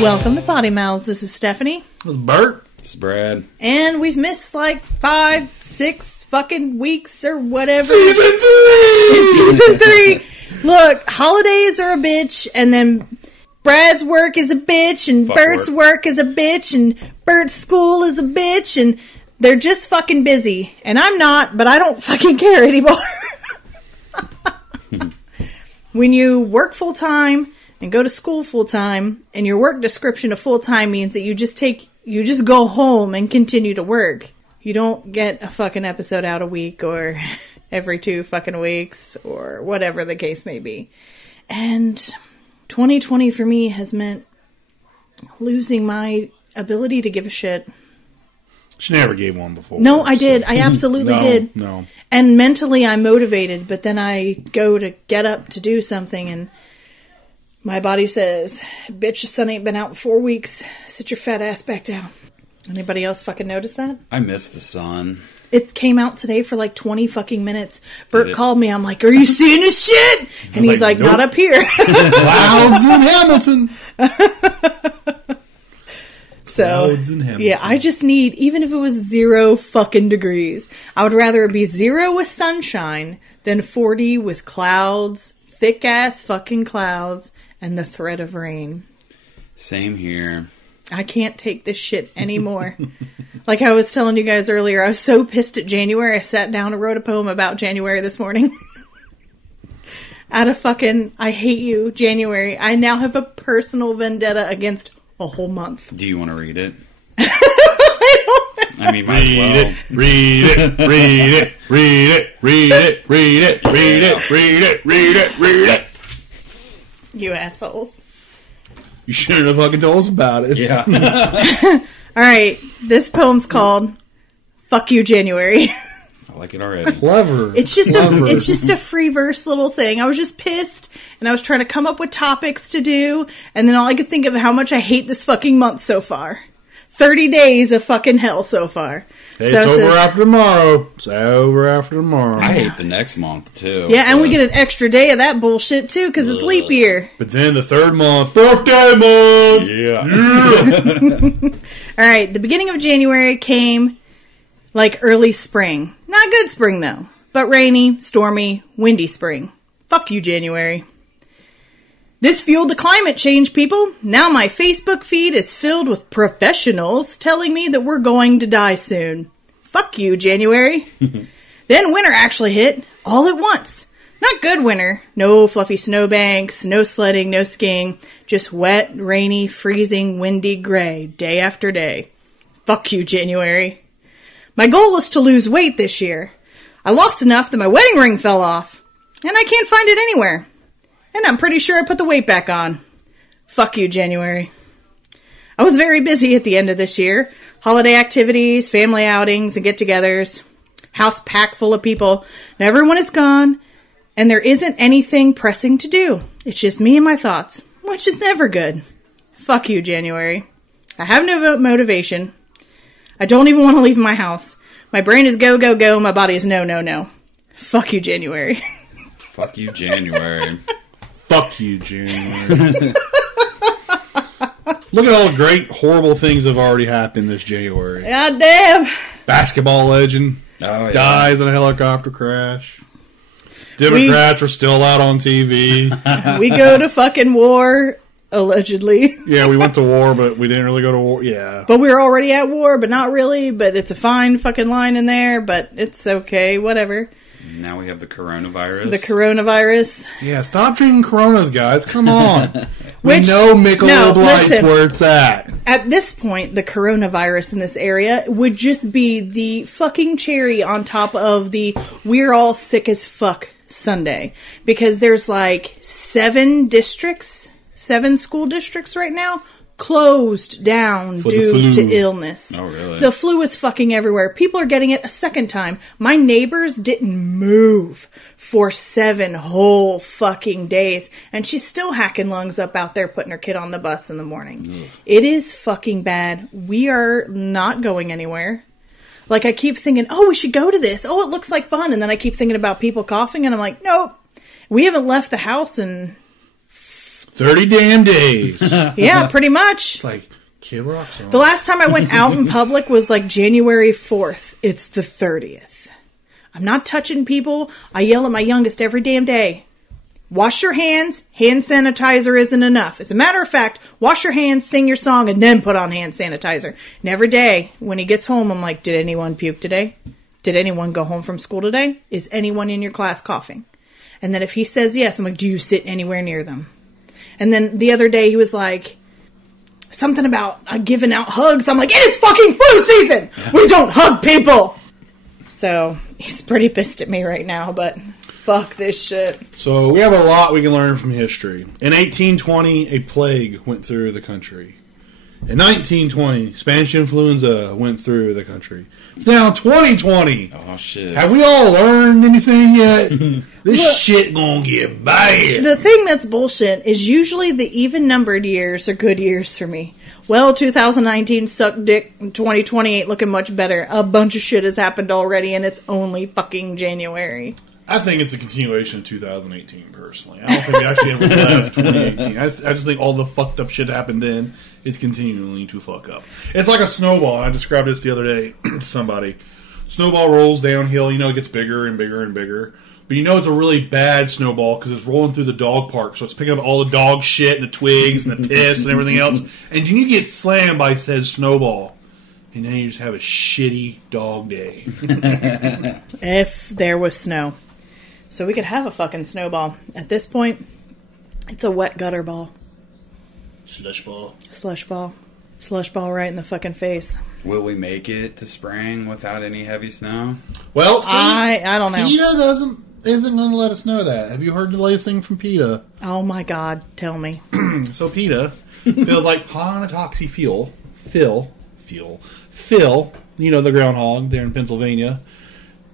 Welcome to Potty Mouths. This is Stephanie. This is Bert. This is Brad. And we've missed like 5-6 fucking weeks or whatever. Season 3! Season 3! Look, holidays are a bitch, and then Brad's work is a bitch, and Bert's work is a bitch, and Bert's school is a bitch, and they're just fucking busy. And I'm not, but I don't fucking care anymore. When you work full-time and go to school full-time, and your work description of full-time means that you just go home and continue to work. You don't get a fucking episode out a week or every 2 fucking weeks or whatever the case may be. And 2020 for me has meant losing my ability to give a shit. She never gave one before. No, I did. I absolutely did. No. And mentally I'm motivated, but then I go to get up to do something and my body says, bitch, the sun ain't been out in 4 weeks. Sit your fat ass back down. Anybody else fucking notice that? I miss the sun. It came out today for like 20 fucking minutes. Bert called me. I'm like, are you seeing this shit? And he's like, nope. Not up here. Clouds in Hamilton. Clouds in Hamilton. Yeah, I just need, even if it was 0 fucking degrees, I would rather it be 0 with sunshine than 40 with clouds, thick ass fucking clouds, and the threat of rain. Same here. I can't take this shit anymore. Like I was telling you guys earlier, I was so pissed at January, I sat down and wrote a poem about January this morning. Out of fucking, I hate you, January. I now have a personal vendetta against a whole month. Do you want to read it? I mean, might as well. Read it. You assholes. You shouldn't have fucking told us about it. Yeah. Alright, this poem's called Fuck You, January. I like it already. Clever. It's just a free verse little thing. I was just pissed, and I was trying to come up with topics to do, and then all I could think of how much I hate this fucking month so far. 30 days of fucking hell so far. Hey, so it's over after tomorrow. It's over after tomorrow. I hate the next month, too. Yeah, and we get an extra day of that bullshit, too, because it's leap year. But then the 3rd month, birthday month! Yeah. Alright, the beginning of January came like early spring. Not good spring, though. But rainy, stormy, windy spring. Fuck you, January. This fueled the climate change, people. Now my Facebook feed is filled with professionals telling me that we're going to die soon. Fuck you, January. Then winter actually hit, all at once. Not good winter. No fluffy snowbanks, no sledding, no skiing. Just wet, rainy, freezing, windy, gray, day after day. Fuck you, January. My goal is to lose weight this year. I lost enough that my wedding ring fell off. And I can't find it anywhere. And I'm pretty sure I put the weight back on. Fuck you, January. I was very busy at the end of this year. Holiday activities, family outings, and get-togethers. House packed full of people. And everyone is gone. And there isn't anything pressing to do. It's just me and my thoughts. Which is never good. Fuck you, January. I have no motivation. I don't even want to leave my house. My brain is go, go, go. My body is no, no, no. Fuck you, January. Fuck you, January. Fuck you, January. Look at all the great, horrible things that have already happened this January. God damn. Basketball legend dies in a helicopter crash. Democrats are still out on TV. We go to fucking war, allegedly. Yeah, we went to war, but we didn't really go to war. Yeah. But we were already at war, but not really. But it's a fine fucking line in there, but it's okay, whatever. Now we have the coronavirus. The coronavirus. Yeah, stop drinking Coronas, guys. Come on. We know Michelob Light's where it's at. At this point, the coronavirus in this area would just be the fucking cherry on top of the we're all sick as fuck Sunday. Because there's like 7 school districts right now closed down due to illness. Oh, really? The flu is fucking everywhere. People are getting it a second time. My neighbors didn't move for 7 whole fucking days. And she's still hacking lungs up out there putting her kid on the bus in the morning. Ugh. It is fucking bad. We are not going anywhere. Like, I keep thinking, oh, we should go to this. Oh, it looks like fun. And then I keep thinking about people coughing, and I'm like, nope. We haven't left the house in 30 damn days. Yeah, pretty much. It's like, Kid Rock song. The last time I went out in public was like January 4th. It's the 30th. I'm not touching people. I yell at my youngest every damn day. Wash your hands. Hand sanitizer isn't enough. As a matter of fact, wash your hands, sing your song, and then put on hand sanitizer. And every day, when he gets home, I'm like, did anyone puke today? Did anyone go home from school today? Is anyone in your class coughing? And then if he says yes, I'm like, do you sit anywhere near them? And then the other day, he was like, something about giving out hugs. I'm like, it is fucking flu season! We don't hug people! So, he's pretty pissed at me right now, but... Fuck this shit. So we have a lot we can learn from history. In 1820, a plague went through the country. In 1920, Spanish influenza went through the country. It's now 2020. Oh, shit. Have we all learned anything yet? This shit gonna get bad. The thing that's bullshit is usually the even-numbered years are good years for me. Well, 2019 sucked dick, 2020 ain't looking much better. A bunch of shit has happened already, and it's only fucking January. I think it's a continuation of 2018, personally. I don't think we actually ever left 2018. I just think all the fucked up shit happened then is continuing to fuck up. It's like a snowball, and I described this the other day to somebody. Snowball rolls downhill, it gets bigger and bigger and bigger. But it's a really bad snowball because it's rolling through the dog park, so it's picking up all the dog shit and the twigs and the piss and everything else. And you get slammed by said snowball. And then you just have a shitty dog day. If there was snow. So we could have a fucking snowball. At this point, it's a wet gutter ball. Slush ball. Slush ball. Slush ball right in the fucking face. Will we make it to spring without any heavy snow? Well, see, I don't know. PETA isn't going to let us know that. Have you heard the latest thing from PETA? Oh my God, tell me. So PETA feels like Ponatoxy Phil, the groundhog there in Pennsylvania,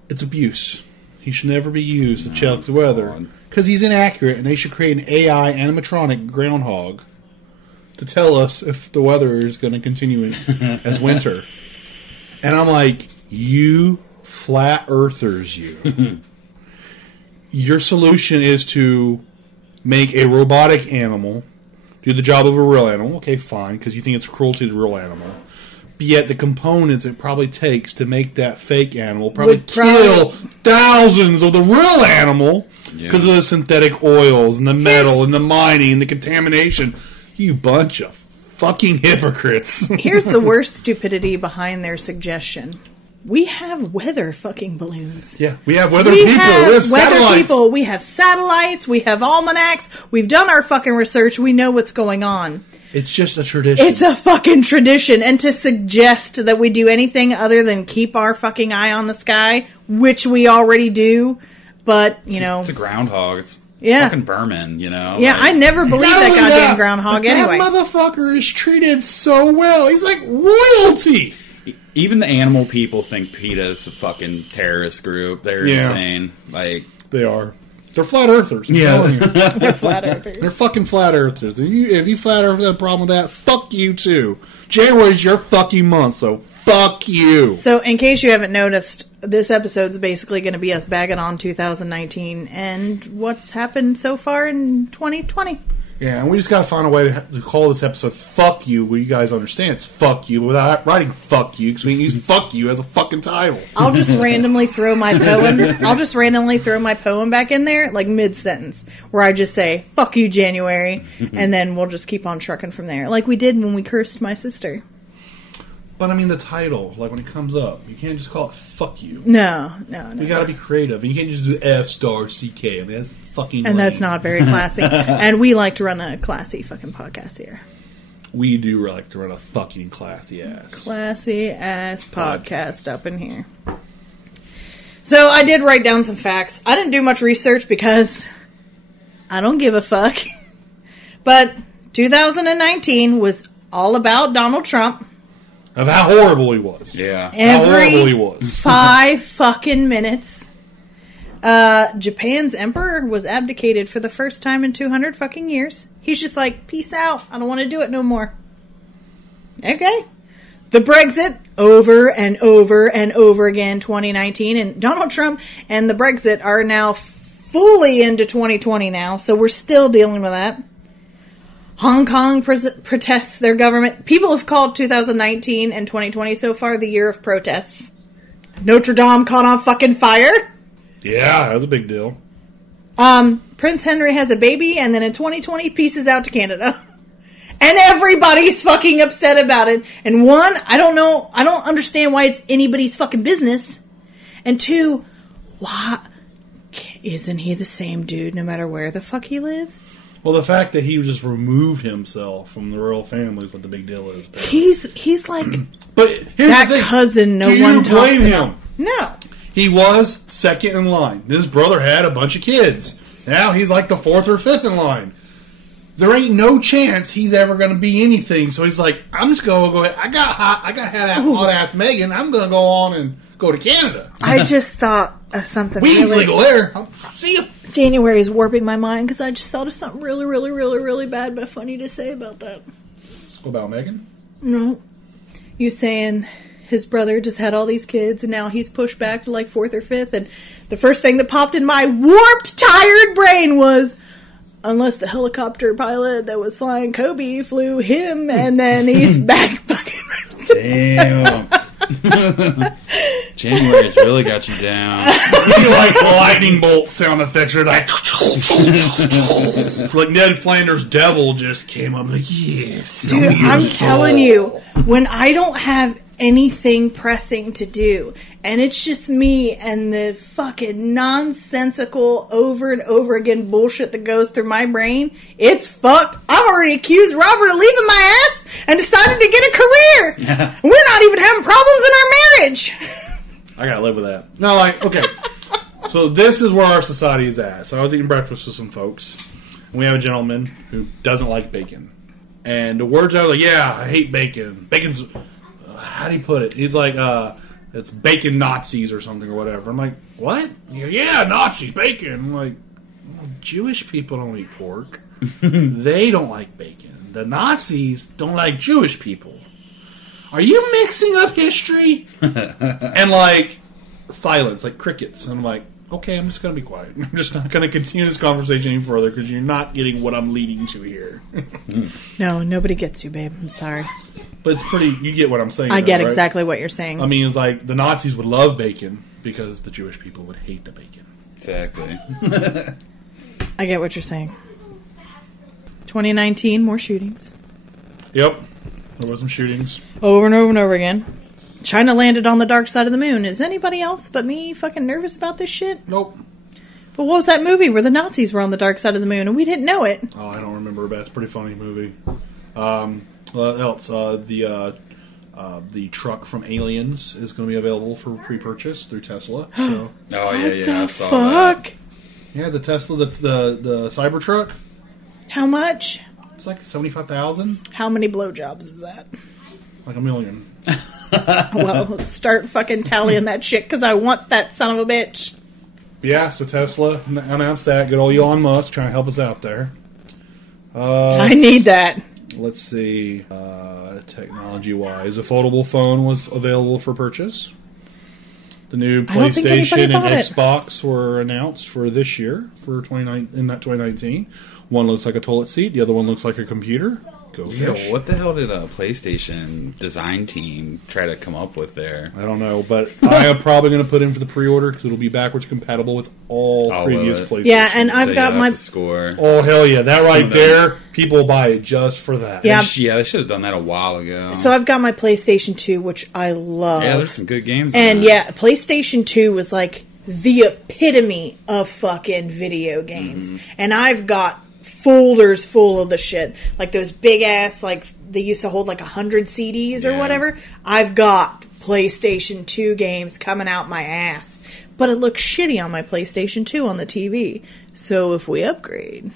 it's abuse. He should never be used to check the weather. Because he's inaccurate, and they should create an AI animatronic groundhog to tell us if the weather is going to continue as winter. And I'm like, you flat earthers, you. Your solution is to make a robotic animal do the job of a real animal. Okay, fine, because you think it's cruelty to the real animal. But yet the components it probably takes to make that fake animal probably kill thousands of the real animal because of the synthetic oils and the metal and the mining and the contamination. You bunch of fucking hypocrites. Here's the worst stupidity behind their suggestion. We have weather fucking balloons. Yeah, we have weather people. We have satellites. People. We have satellites. We have almanacs. We've done our fucking research. We know what's going on. It's just a tradition. It's a fucking tradition. And to suggest that we do anything other than keep our fucking eye on the sky, which we already do, but, It's a groundhog. It's yeah. fucking vermin, Yeah, like, I never believed that goddamn groundhog anyway. That motherfucker is treated so well. He's like royalty. Even the animal people think PETA is a fucking terrorist group. They're insane. Like, they are. They're flat earthers. They're flat earthers. They're fucking flat earthers. If you flat earthers have a problem with that, fuck you too. January's your fucking month, so fuck you. So, in case you haven't noticed, this episode's basically going to be us bagging on 2019 and what's happened so far in 2020. Yeah, and we just got to find a way to call this episode "Fuck You," where you guys understand it's "fuck you" without writing "fuck you" because we can use "fuck you" as a fucking title. I'll just randomly throw my poem. Back in there, like mid sentence, where I just say "fuck you, January," and then we'll just keep on trucking from there, like we did when we cursed my sister. But I mean, the title, like when it comes up, you can't just call it "fuck you." No. You got to be creative, and you can't just do F***. I mean, that's fucking. And lame. that's not very classy. And we like to run a classy fucking podcast here. We do like to run a fucking classy ass podcast up in here. So I did write down some facts. I didn't do much research because I don't give a fuck. But 2019 was all about Donald Trump. Of how horrible he was. Yeah. How horrible he was. 5 fucking minutes. Japan's emperor was abdicated for the first time in 200 fucking years. He's just like, peace out. I don't want to do it no more. Okay. The Brexit, over and over and over again, 2019. And Donald Trump and the Brexit are now fully into 2020 now. So we're still dealing with that. Hong Kong protests their government. People have called 2019 and 2020 so far the year of protests. Notre Dame caught on fucking fire. Yeah, that was a big deal. Prince Henry has a baby, and then in 2020 pieces out to Canada. And everybody's fucking upset about it. And one, I don't understand why it's anybody's fucking business. And two, why isn't he the same dude no matter where the fuck he lives? Well, the fact that he just removed himself from the royal family is what the big deal is. He's like but here's that the thing. cousin no Do one you talks blame about. him? No. He was second in line. His brother had a bunch of kids. Now he's like the fourth or fifth in line. There ain't no chance he's ever going to be anything. So he's like, I'm just going to go ahead. I got to have that hot ass Megan. I'm going to go on and go to Canada. I just thought of something. Weed's really, legal there. I'll see you. January is warping my mind because I just thought of something really, really, really, really bad but funny to say about that. What about Megan? No. You saying his brother just had all these kids and now he's pushed back to like fourth or fifth, and the first thing that popped in my warped, tired brain was, unless the helicopter pilot that was flying Kobe flew him and then he's back fucking. Damn. January's really got you down. You like lightning bolt sound effects are like like Ned Flanders' devil just came up like, yes. Dude, I'm telling you, when I don't have anything pressing to do and it's just me and the fucking nonsensical over and over again bullshit that goes through my brain, it's fucked. I've already accused Robert of leaving my ass and decided to get a career. We're not even having problems in our marriage. I gotta live with that. No, like, okay. So this is where our society is at. So I was eating breakfast with some folks, and we have a gentleman who doesn't like bacon. And the words out like, yeah, I hate bacon. Bacon's, how do you put it? He's like, it's bacon Nazis or something or whatever. I'm like, what? Yeah, Nazis, bacon. I'm like, well, Jewish people don't eat pork. They don't like bacon. The Nazis don't like Jewish people. Are you mixing up history? And like, silence, like crickets. And I'm like, okay, I'm just going to be quiet. I'm just not going to continue this conversation any further because you're not getting what I'm leading to here. No, nobody gets you, babe. I'm sorry. But it's pretty, you get what I'm saying. I get right? exactly what you're saying. I mean, it's like the Nazis would love bacon because the Jewish people would hate the bacon. Exactly. I get what you're saying. 2019, more shootings. Yep. There was some shootings. Over and over and over again. China landed on the dark side of the moon. Is anybody else but me fucking nervous about this shit? Nope. But what was that movie where the Nazis were on the dark side of the moon and we didn't know it? Oh, I don't remember, but it's a pretty funny movie. What else? The truck from Aliens is going to be available for pre-purchase through Tesla. So. Oh, yeah, I saw fuck? that. Yeah, the Tesla, the Cybertruck. How much? It's like $75,000. How many blowjobs is that? Like $1 million. Well, start fucking tallying that shit because I want that son of a bitch. Yeah, so Tesla announced that. Good old Elon Musk trying to help us out there. I need that. Let's see. Technology-wise, a foldable phone was available for purchase. The new PlayStation and Xbox were announced for this year, for 2019. One looks like a toilet seat. The other one looks like a computer. Go fish. Yo, what the hell did a PlayStation design team try to come up with there? I don't know, but I am probably going to put in for the pre-order because it'll be backwards compatible with all previous PlayStations. Yeah, and I've got my score. Oh hell yeah! That right there, people buy it just for that. Yeah, they should have done that a while ago. So I've got my PlayStation 2, which I love. Yeah, there's some good games. And yeah, PlayStation 2 was like the epitome of fucking video games, and I've got folders full of the shit, like those big ass, like they used to hold like 100 CDs or whatever. I've got PlayStation 2 games coming out my ass, but it looks shitty on my PlayStation 2 on the TV. So if we upgrade,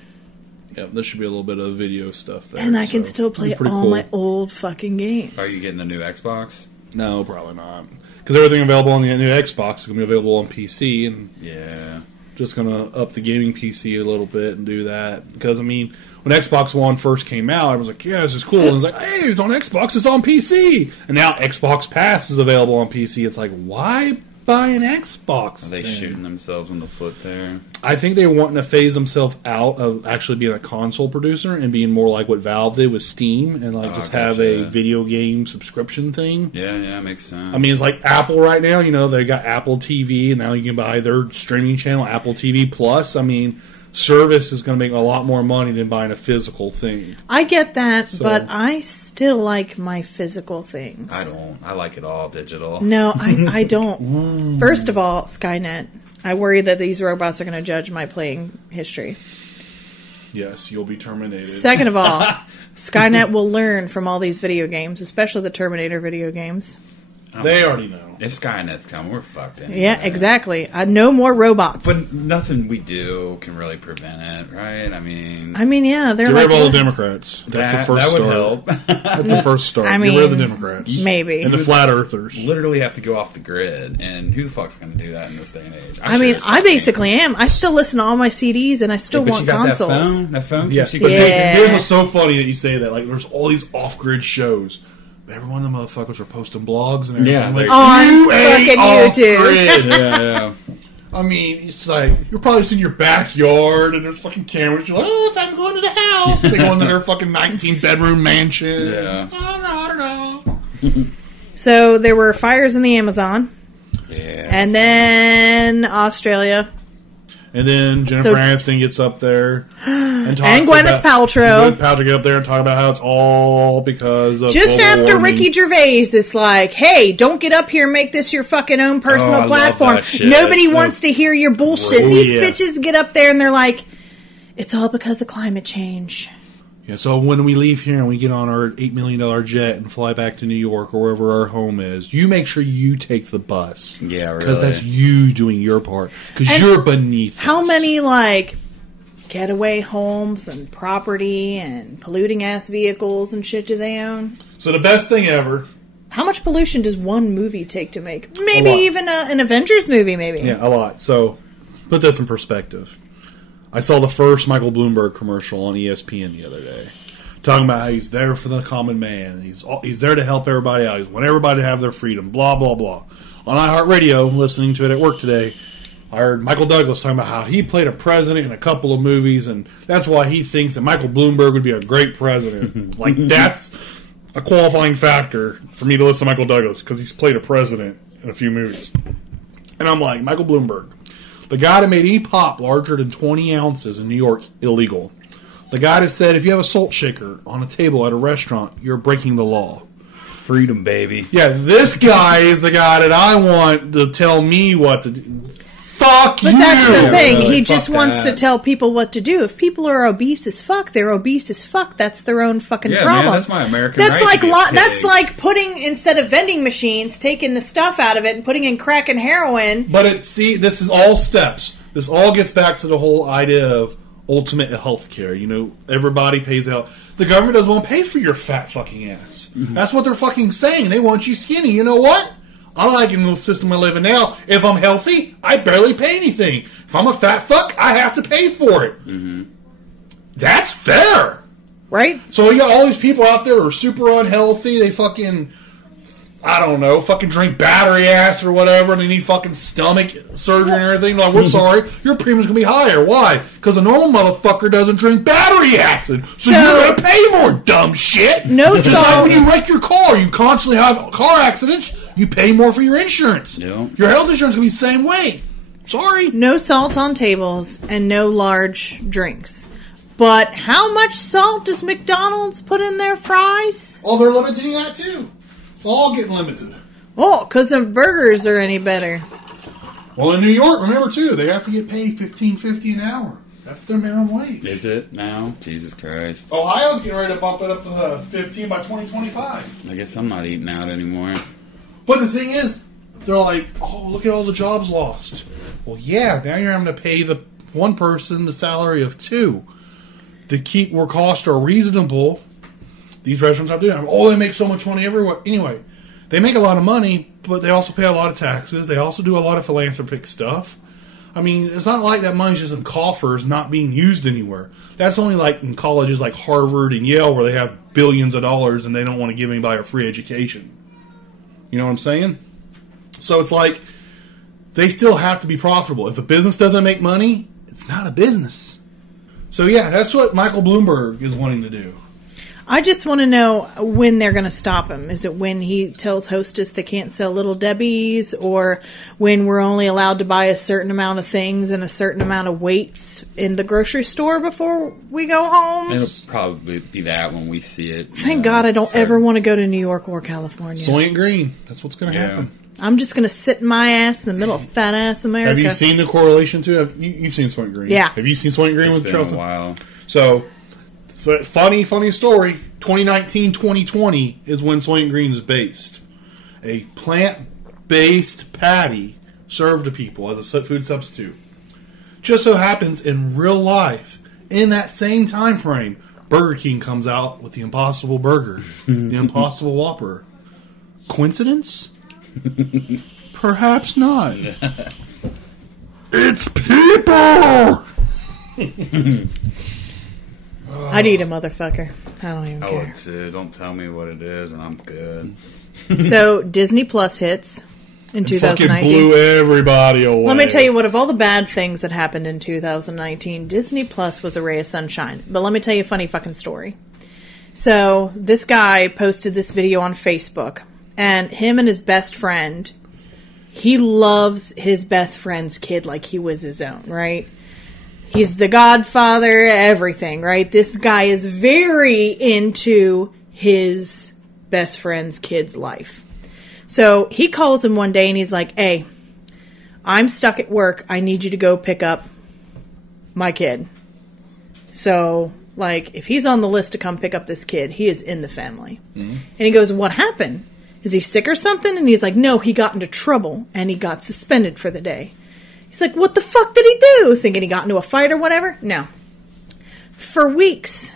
there should be a little bit of video stuff there, and I can still play all my old fucking games. Are you getting a new Xbox? No, probably not, because everything available on the new Xbox is going to be available on PC, and just going to up the gaming PC a little bit and do that. Because, I mean, when Xbox One first came out, I was like, yeah, this is cool. And it's like, hey, it's on Xbox, it's on PC. And now Xbox Pass is available on PC. It's like, why buy an Xbox. Are they shooting themselves in the foot there? I think they're wanting to phase themselves out of actually being a console producer and being more like what Valve did with Steam and just have a video game subscription thing. Yeah, makes sense. I mean, it's like Apple right now. You know, they got Apple TV, and now you can buy their streaming channel, Apple TV Plus. I mean, service is going to make a lot more money than buying a physical thing. I get that, but I still like my physical things. I don't. I like it all digital. No, I don't. First of all, Skynet. I worry that these robots are going to judge my playing history. Yes, you'll be terminated. Second of all, Skynet will learn from all these video games, especially the Terminator video games. They already know. If Skynet's coming, we're fucked anyway. Yeah, exactly. No more robots. But nothing we do can really prevent it, right? I mean, yeah, they're get like... rid of all the Democrats. That's the first that would start. help. That's the first start. I mean, get rid of the Democrats. Maybe. And the flat earthers. Literally have to go off the grid, and who the fuck's going to do that in this day and age? I basically am. I still listen to all my CDs, and I still want consoles. That phone? Yeah. Keeps you But see, Yeah. here's what's so funny that you say that. Like, there's all these off-grid shows. But every one of the motherfuckers are posting blogs and everything. Yeah. Like, On you ain't fucking YouTube. off-grid. yeah. I mean, it's like, you're probably just in your backyard and there's fucking cameras. You're like, oh, it's time to go into the house. They go into their fucking 19-bedroom mansion. Yeah. I don't know. So there were fires in the Amazon. Yeah. And then Australia. And then Jennifer Aniston gets up there and talks And Gwyneth Paltrow. Gwyneth Paltrow get up there and talk about how it's all because of Just global after warming. Ricky Gervais is like, hey, don't get up here and make this your fucking own personal I love platform. that shit. Nobody wants to hear your bullshit. Oh, These yeah. bitches get up there and they're like, it's all because of climate change. Yeah, so when we leave here and we get on our $8 million jet and fly back to New York or wherever our home is, you make sure you take the bus. Yeah, really. Because that's you doing your part. Because you're beneath How us. many, getaway homes and property and polluting ass vehicles and shit do they own? So the best thing ever. How much pollution does one movie take to make? Maybe A lot. even an Avengers movie, maybe. Yeah, a lot. So put this in perspective. I saw the first Michael Bloomberg commercial on ESPN the other day, talking about how he's there for the common man. He's there to help everybody out. He's want everybody to have their freedom. Blah blah blah. On iHeartRadio, listening to it at work today, I heard Michael Douglas talking about how he played a president in a couple of movies, and that's why he thinks that Michael Bloomberg would be a great president. Like that's a qualifying factor for me to listen to Michael Douglas because he's played a president in a few movies. And I'm like, Michael Bloomberg. The guy that made any pop larger than 20 ounces in New York illegal. The guy that said if you have a salt shaker on a table at a restaurant, you're breaking the law. Freedom, baby. Yeah, this guy is the guy that I want to tell me what to do. Fuck you! But that's the thing. really, He fuck just wants that. to tell people what to do. If people are obese as fuck, they're obese as fuck. That's their own fucking Yeah, problem. man, that's my American That's right like to be a pig. that's like putting, instead of vending machines, taking the stuff out of it and putting in crack and heroin. But this is all steps. This all gets back to the whole idea of ultimate health care. You know, everybody pays out. The government doesn't want to pay for your fat fucking ass. Mm-hmm. That's what they're fucking saying. They want you skinny. You know what? I like in the system I live in now. If I'm healthy, I barely pay anything. If I'm a fat fuck, I have to pay for it. Mm-hmm. That's fair. Right? So you got all these people out there who are super unhealthy. They fucking, I don't know, fucking drink battery ass or whatever, and they need fucking stomach surgery and everything. Like, we're sorry, your premium's gonna be higher. Why? Because a normal motherfucker doesn't drink battery acid, so you're gonna pay more, dumb shit. No It's just salt. like when you wreck your car, you constantly have car accidents. You pay more for your insurance. Yeah. Your health insurance gonna be the same way. Sorry. No salt on tables and no large drinks. But how much salt does McDonald's put in their fries? Oh, they're limiting that too. It's all getting limited. Oh, because the burgers are any better. Well, in New York, remember too, they have to get paid $15.50 an hour. That's their minimum wage. Is it now? Jesus Christ. Ohio's getting ready to bump it up to 15 by 2025. I guess I'm not eating out anymore. But the thing is, they're like, oh, look at all the jobs lost. Well, yeah, now you're having to pay the one person the salary of two to keep where costs are reasonable. These restaurants have to do that. Oh, they make so much money everywhere. Anyway, they make a lot of money, but they also pay a lot of taxes. They also do a lot of philanthropic stuff. I mean, it's not like that money's just in coffers not being used anywhere. That's only like in colleges like Harvard and Yale where they have billions of dollars and they don't want to give anybody a free education. You know what I'm saying? So it's like, they still have to be profitable. If a business doesn't make money, it's not a business. So yeah, that's what Michael Bloomberg is wanting to do. I just want to know when they're going to stop him. Is it when he tells Hostess they can't sell Little Debbie's, or when we're only allowed to buy a certain amount of things and a certain amount of weights in the grocery store before we go home? It'll probably be that when we see it. Thank God I don't ever want to go to New York or California. Soylent Green. That's what's going to happen. I'm just going to sit my ass in the middle of fat ass America. Have you seen the correlation to? You've seen Soylent Green. Yeah. Have you seen Soylent Green with Chelsea? It's been a while. So, funny story. 2019-2020 is when Soylent Green is based. A plant-based patty served to people as a food substitute. Just so happens in real life, in that same time frame, Burger King comes out with the Impossible Burger, the Impossible Whopper. Coincidence? Perhaps not. It's people! I'd eat a motherfucker. I don't even I care. would too. Don't tell me what it is, and I'm good. So, Disney Plus hits in 2019. Fucking blew everybody away. Let me tell you what, of all the bad things that happened in 2019, Disney Plus was a ray of sunshine. But let me tell you a funny fucking story. So, this guy posted this video on Facebook, and him and his best friend, he loves his best friend's kid like he was his own, right? He's the godfather, everything, right? This guy is very into his best friend's kid's life. So he calls him one day and he's like, hey, I'm stuck at work. I need you to go pick up my kid. So, like, if he's on the list to come pick up this kid, he is in the family. Mm-hmm. And he goes, what happened? Is he sick or something? And he's like, no, he got into trouble and he got suspended for the day. He's like, what the fuck did he do? Thinking he got into a fight or whatever? No. For weeks,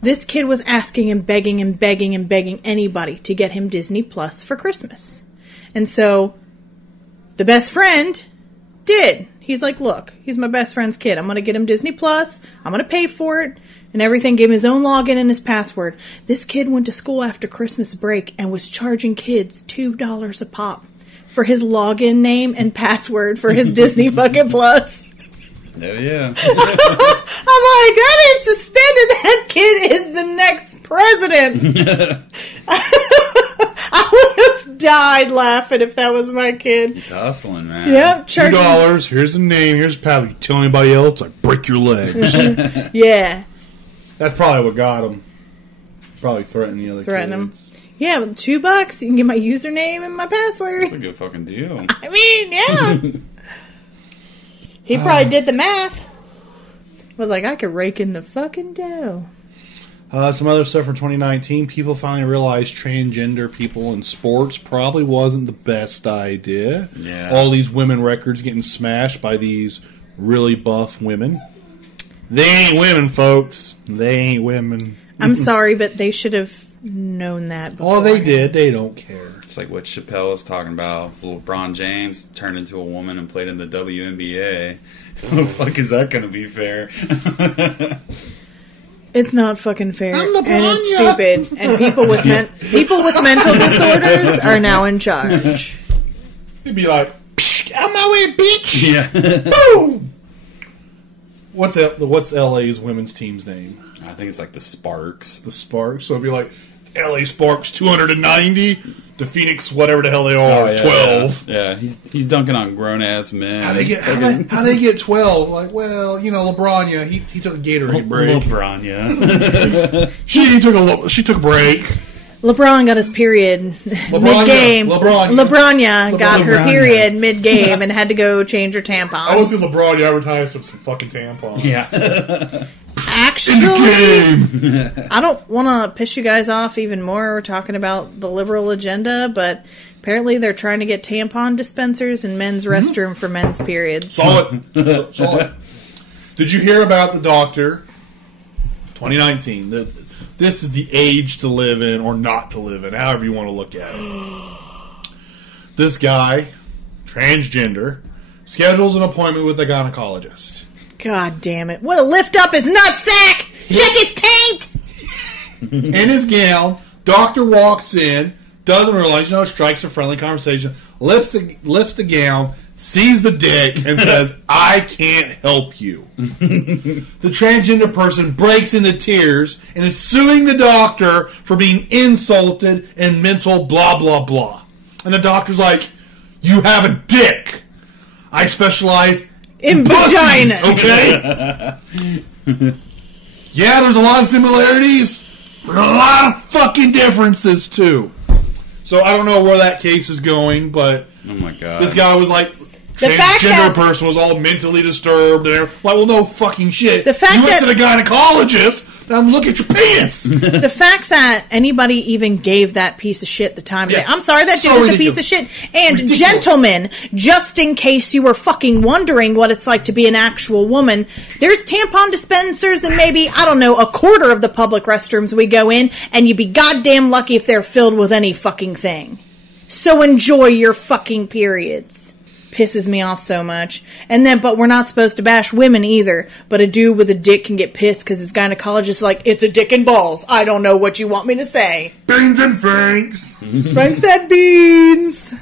this kid was asking and begging and begging and begging anybody to get him Disney Plus for Christmas. And so, the best friend did. He's like, look, he's my best friend's kid. I'm going to get him Disney Plus. I'm going to pay for it. And everything, gave him his own login and his password. This kid went to school after Christmas break and was charging kids $2 a pop for his login name and password for his Disney fucking Plus. Hell yeah. I'm like, that ain't suspended. That kid is the next president. I would have died laughing if that was my kid. He's hustling, man. Yep. $2. Here's the name. Here's the paddle. You tell anybody else, I break your legs. Yeah. That's probably what got him. Probably threatening the other Threaten kids. him. Yeah, with $2, you can get my username and my password. That's a good fucking deal. I mean, yeah. He probably did the math. Was like, I could rake in the fucking dough. Some other stuff from 2019. People finally realized transgender people in sports probably wasn't the best idea. Yeah. All these women records getting smashed by these really buff women. They ain't women, folks. They ain't women. I'm sorry, but they should have known that before. Oh, they did. They don't care. It's like what Chappelle was talking about. If LeBron James turned into a woman and played in the WNBA. How the fuck is that going to be fair? It's not fucking fair, I'm LeBron, and it's stupid. And people with mental disorders are now in charge. He'd be like, out my way, bitch! Yeah. Boom! What's LA's women's team's name? I think it's like the Sparks. The Sparks. So it'd be like LA Sparks 290, the Phoenix whatever the hell they are 12. Yeah, he's dunking on grown ass men. How they get 12? Like, well, you know, LeBron, yeah, he took a Gatorade break. LeBron, yeah. she took a break. LeBron got his period mid-game. LeBron got her period mid-game and had to go change her tampon. I want to see LeBron advertise some fucking tampons. Yeah. Actually, I don't want to piss you guys off even more. We're talking about the liberal agenda, but apparently they're trying to get tampon dispensers in men's restroom for men's periods. Saw it. Did you hear about the doctor? 2019. This is the age to live in or not to live in, however you want to look at it. This guy, transgender, schedules an appointment with a gynecologist. God damn it. Want to lift up his nutsack? Check his taint! In his gown, doctor walks in, doesn't realize, strikes a friendly conversation, lifts the gown, sees the dick, and says, I can't help you. The transgender person breaks into tears and is suing the doctor for being insulted and mental blah, blah, blah. And the doctor's like, you have a dick. I specialize in pussies, vaginas. Okay? Yeah, there's a lot of similarities, but a lot of fucking differences, too. So I don't know where that case is going, but oh my God. This guy was like, The fact transgender that- person was all mentally disturbed and everything. Like, well, no fucking shit. The fact you went that- to the gynecologist, then look at your penis. The fact that anybody even gave that piece of shit the time of day. Yeah. I'm sorry, that So dude was a ridiculous. piece of shit. And Ridiculous. gentlemen, just in case you were fucking wondering what it's like to be an actual woman, there's tampon dispensers in maybe, I don't know, a quarter of the public restrooms we go in, and you'd be goddamn lucky if they're filled with any fucking thing. So enjoy your fucking periods. Pisses me off so much. And then, but we're not supposed to bash women either. But a dude with a dick can get pissed because his gynecologist is like, it's a dick and balls. I don't know what you want me to say. Beans and Franks. Frank said beans.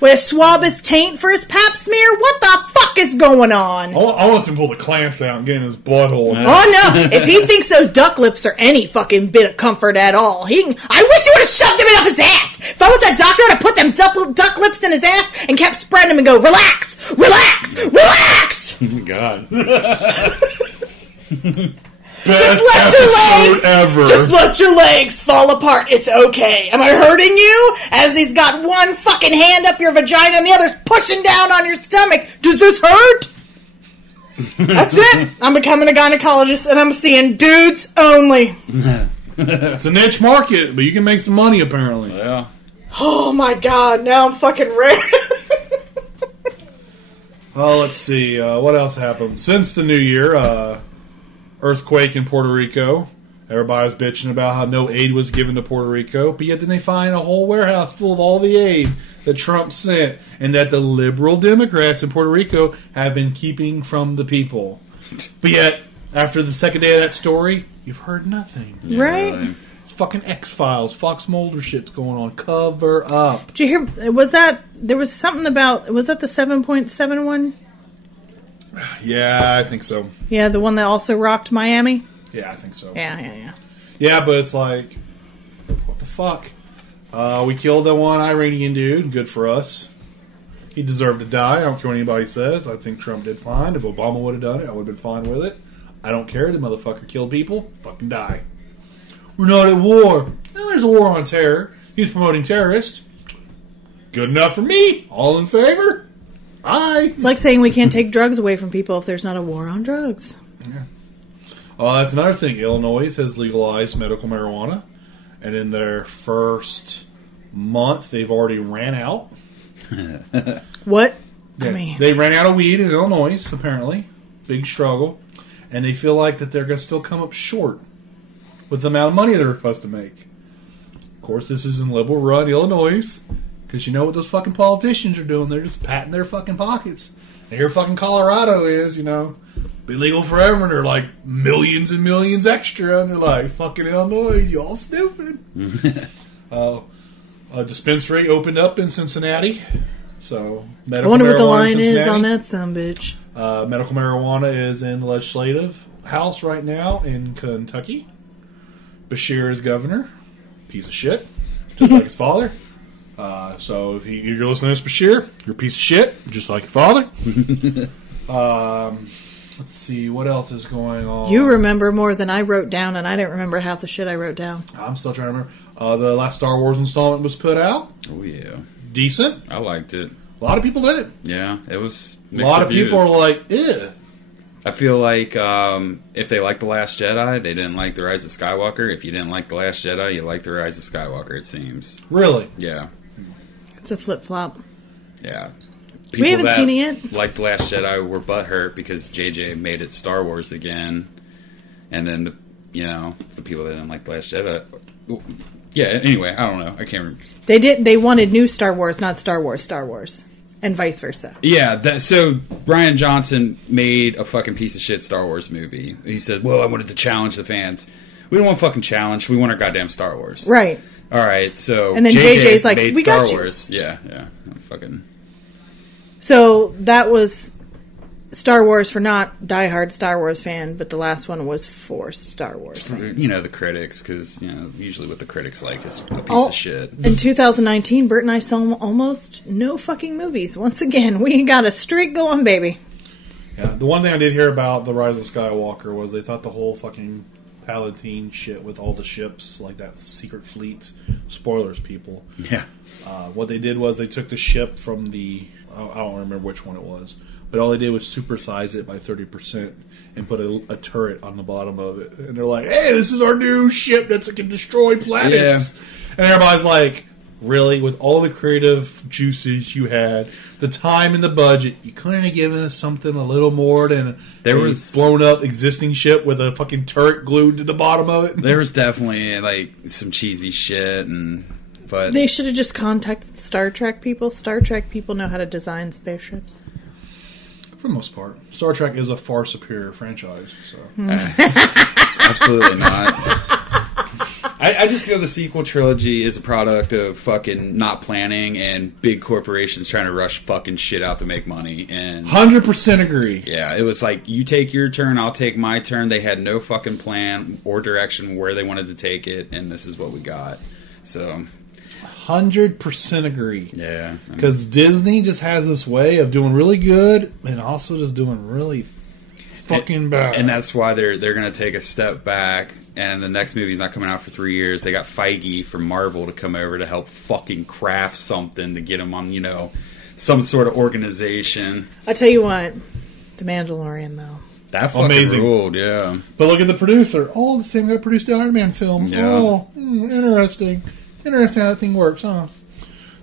With a swab his taint for his pap smear? What the fuck is going on? I want to pull the clamps out and get in his butthole. Oh no! If he thinks those duck lips are any fucking bit of comfort at all, I wish he would have shoved them up his ass! If I was that doctor, I'd have put them duck lips in his ass and kept spreading them and go, relax! Relax! Relax! God. Best ever. Just let your legs fall apart. It's okay. Am I hurting you? As he's got one fucking hand up your vagina and the other's pushing down on your stomach. Does this hurt? That's it. I'm becoming a gynecologist and I'm seeing dudes only. It's a niche market, but you can make some money apparently. Yeah. Oh my god, now I'm fucking rare. Oh, let's see. What else happened? Since the new year, earthquake in Puerto Rico. Everybody was bitching about how no aid was given to Puerto Rico, but yet then they find a whole warehouse full of all the aid that Trump sent and that the liberal Democrats in Puerto Rico have been keeping from the people. But yet, after the second day of that story, you've heard nothing. Yeah, Right? really. It's fucking X-Files, Fox Mulder shit's going on. Cover up. Did you hear, was that, there was something about, was that the 7.7 one? Yeah, I think so. Yeah, the one that also rocked Miami? Yeah, I think so. Yeah. Yeah, but it's like, what the fuck? We killed that one Iranian dude. Good for us. He deserved to die. I don't care what anybody says. I think Trump did fine. If Obama would have done it, I would have been fine with it. I don't care. The motherfucker killed people. Fucking die. We're not at war. Well, there's a war on terror. He's promoting terrorists. Good enough for me. All in favor? Aye. It's like saying we can't take drugs away from people if there's not a war on drugs. Oh, that's another thing. Illinois has legalized medical marijuana. And in their first month, they've already ran out. What? Yeah, I mean, they ran out of weed in Illinois, apparently. Big struggle. And they feel like that they're going to still come up short with the amount of money they're supposed to make. Of course, this is in liberal-run Illinois. Because you know what those fucking politicians are doing. They're just patting their fucking pockets. And here fucking Colorado is, be legal forever. And they're like millions and millions extra. And they're like, fucking Illinois, you all stupid. A dispensary opened up in Cincinnati. So, I medical wonder what the marijuana in line is Cincinnati. on that sumbitch. Medical marijuana is in the legislative house right now in Kentucky. Bashir is governor. Piece of shit. Just like his father. So if you're listening to this, Bashir, you're a piece of shit, just like your father. Let's see, what else is going on? You remember more than I wrote down, and I didn't remember half the shit I wrote down. I'm still trying to remember. The last Star Wars installment was put out. Oh, yeah. Decent. I liked it. A lot of people did it. Yeah, it was A mixed lot of reviews. people are like, ew. I feel like if they like The Last Jedi, they didn't like The Rise of Skywalker. If you didn't like The Last Jedi, you like The Rise of Skywalker, it seems. Really? Yeah. It's a flip-flop. Yeah. We haven't seen it yet. Like The Last Jedi were butthurt because JJ made it Star Wars again. And then, the people that didn't like The Last Jedi... Yeah, anyway, I don't know. I can't remember. They wanted new Star Wars, not Star Wars. And vice versa. Yeah, so Brian Johnson made a fucking piece of shit Star Wars movie. He said, well, I wanted to challenge the fans. We don't want fucking challenge. We want our goddamn Star Wars. Right. All right, so And then JJ's like, made "We Star got you." Wars. Yeah. Fucking. So that was Star Wars for not diehard Star Wars fan, but the last one was for Star Wars fans. You know, the critics, because, you know, usually what the critics like is a piece of shit. In 2019, Bert and I saw almost no fucking movies. Once again, we got a streak going, baby. Yeah, the one thing I did hear about The Rise of Skywalker was they thought the whole fucking Palatine shit with all the ships, like that secret fleet, spoilers, people. Yeah. What they did was they took the ship from the, I don't remember which one it was, but all they did was supersize it by 30% and put a turret on the bottom of it. And they're like, hey, this is our new ship that can destroy planets. Yeah. And everybody's like, really? With all the creative juices you had, the time and the budget, you couldn't have given us something a little more than a blown up existing ship with a fucking turret glued to the bottom of it? There was definitely, like, some cheesy shit, but they should have just contacted the Star Trek people. Star Trek people know how to design spaceships. For the most part. Star Trek is a far superior franchise. So. Absolutely not. I just feel the sequel trilogy is a product of fucking not planning and big corporations trying to rush fucking shit out to make money. And 100% agree. Yeah, it was like, you take your turn, I'll take my turn. They had no fucking plan or direction where they wanted to take it, and this is what we got. So 100% agree. Yeah. Because Disney just has this way of doing really good and also just doing really fucking bad. And that's why they're going to take a step back, and the next movie's not coming out for 3 years. They got Feige from Marvel to come over to help fucking craft something to get them on, you know, some sort of organization. I tell you what, The Mandalorian, though. That fucking amazing. ruled, yeah. But look at the producer. Oh, the same guy produced the Iron Man films. Yeah. Oh, interesting. Interesting how that thing works, huh?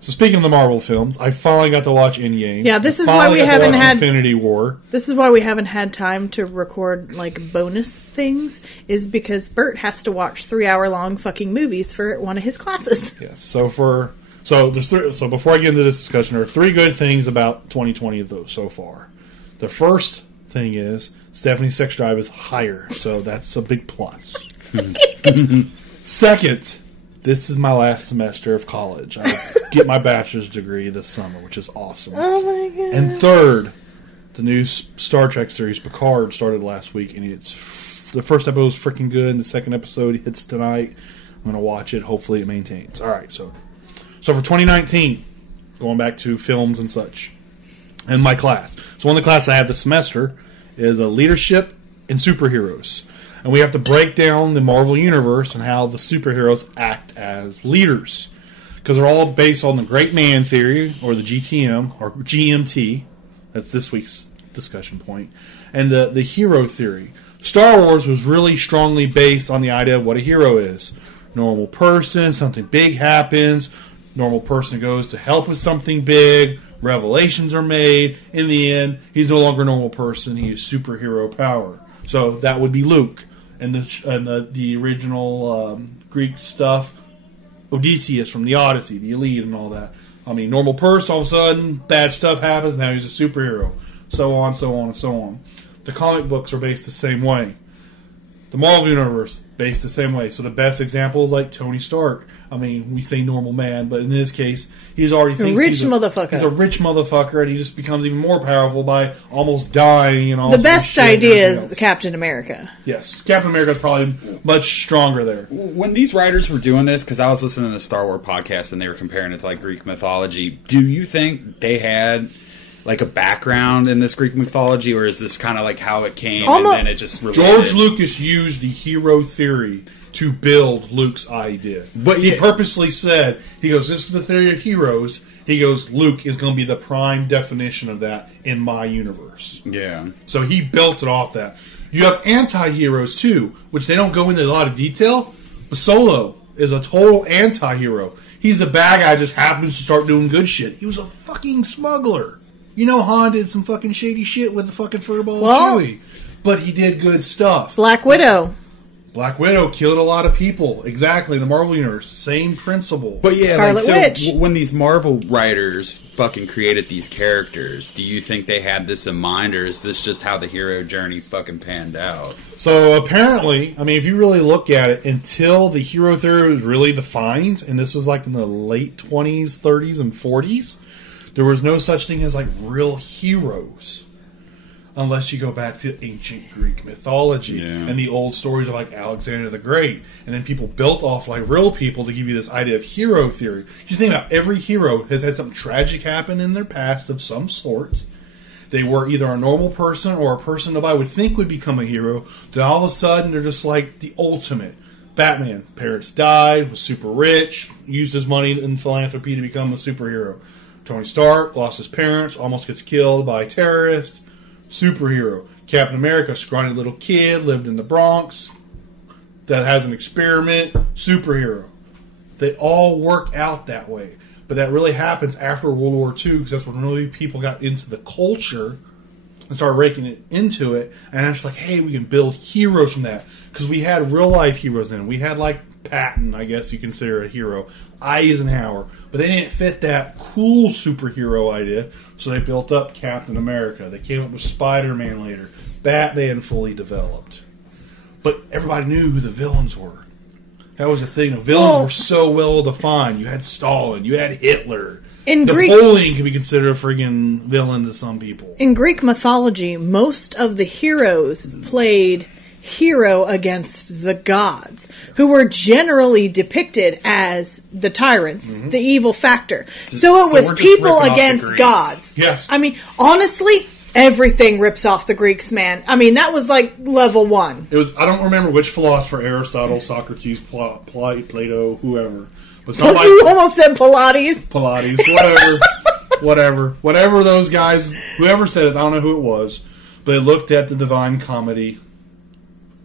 So speaking of the Marvel films, I finally got to watch Endgame. Yeah, this is why we haven't had Infinity War. This is why we haven't had time to record like bonus things. Is because Bert has to watch 3-hour-long fucking movies for one of his classes. Yes. So before I get into this discussion, there are 3 good things about 2020 of those so far. The first thing is Stephanie's sex drive is higher, so that's a big plus. Second, this is my last semester of college. I get my bachelor's degree this summer, which is awesome. Oh my god! And third, the new Star Trek series Picard started last week, and the first episode was freaking good. And the second episode hits tonight. I'm going to watch it. Hopefully, it maintains. All right, so for 2019, going back to films and such, and my class. So one of the classes I have this semester is leadership and superheroes. And we have to break down the Marvel Universe and how the superheroes act as leaders. Because they're all based on the Great Man Theory, or the GTM, or GMT. That's this week's discussion point. And the Hero Theory. Star Wars was really strongly based on the idea of what a hero is. Normal person, something big happens. Normal person goes to help with something big. Revelations are made. In the end, he's no longer a normal person. He has superhero power. So that would be Luke. And the original Greek stuff, Odysseus from the Odyssey, the Iliad and all that. I mean, normal person, all of a sudden, bad stuff happens, now he's a superhero. So on, so on, and so on. The comic books are based the same way. The Marvel Universe, based the same way. So the best example is like Tony Stark. I mean, we say normal man, but in this case, he's already thinks he's a rich motherfucker, and he just becomes even more powerful by almost dying and all. The best idea is Captain America. Yes, Captain America is probably much stronger there. When these writers were doing this, because I was listening to the Star Wars podcast and they were comparing it to like Greek mythology, do you think they had like a background in this Greek mythology, or is this kind of like how it came and then it just related? George Lucas used the hero theory to build Luke's idea. But he purposely said, he goes, this is the theory of heroes. He goes, Luke is going to be the prime definition of that in my universe. Yeah. So he built it off that. You have anti-heroes too, which they don't go into a lot of detail, but Solo is a total anti-hero. He's the bad guy, just happens to start doing good shit. He was a fucking smuggler. You know, Han did some fucking shady shit with the fucking furball Chewie. But he did good stuff. Black Widow. Black Widow killed a lot of people. Exactly, the Marvel Universe, same principle. But yeah, Scarlet Witch. When these Marvel writers fucking created these characters, do you think they had this in mind, or is this just how the hero journey fucking panned out? So apparently, I mean, if you really look at it, until the hero theory was really defined, and this was like in the late 20s, 30s, and 40s, there was no such thing as like real heroes. Unless you go back to ancient Greek mythology and the old stories of like Alexander the Great. And then people built off like real people to give you this idea of hero theory. You think about every hero has had something tragic happen in their past of some sort. They were either a normal person or a person nobody would think would become a hero. Then all of a sudden they're just like the ultimate. Batman, parents died, was super rich, used his money in philanthropy to become a superhero. Tony Stark lost his parents, almost gets killed by a terrorist. Superhero. Captain America, scrawny little kid, lived in the Bronx, that has an experiment. Superhero. They all work out that way. But that really happens after World War II, because that's when really people got into the culture and started raking it into it. And it's like, hey, we can build heroes from that. Because we had real life heroes then. We had like Patton, I guess you consider a hero. Eisenhower. But they didn't fit that cool superhero idea, so they built up Captain America. They came up with Spider-Man later. Batman fully developed. But everybody knew who the villains were. That was the thing. The villains were so well defined. You had Stalin. You had Hitler. Napoleon can be considered a friggin' villain to some people. In Greek mythology, most of the heroes played hero against the gods, who were generally depicted as the tyrants, the evil factor. So it was people against gods. Yes. I mean, honestly, everything rips off the Greeks, man. I mean, that was like level one. It was. I don't remember which philosopher, Aristotle, Socrates, Plato, whoever. But somebody You almost said Pilates. Whatever those guys, whoever said it, I don't know who it was, but they looked at the Divine Comedy.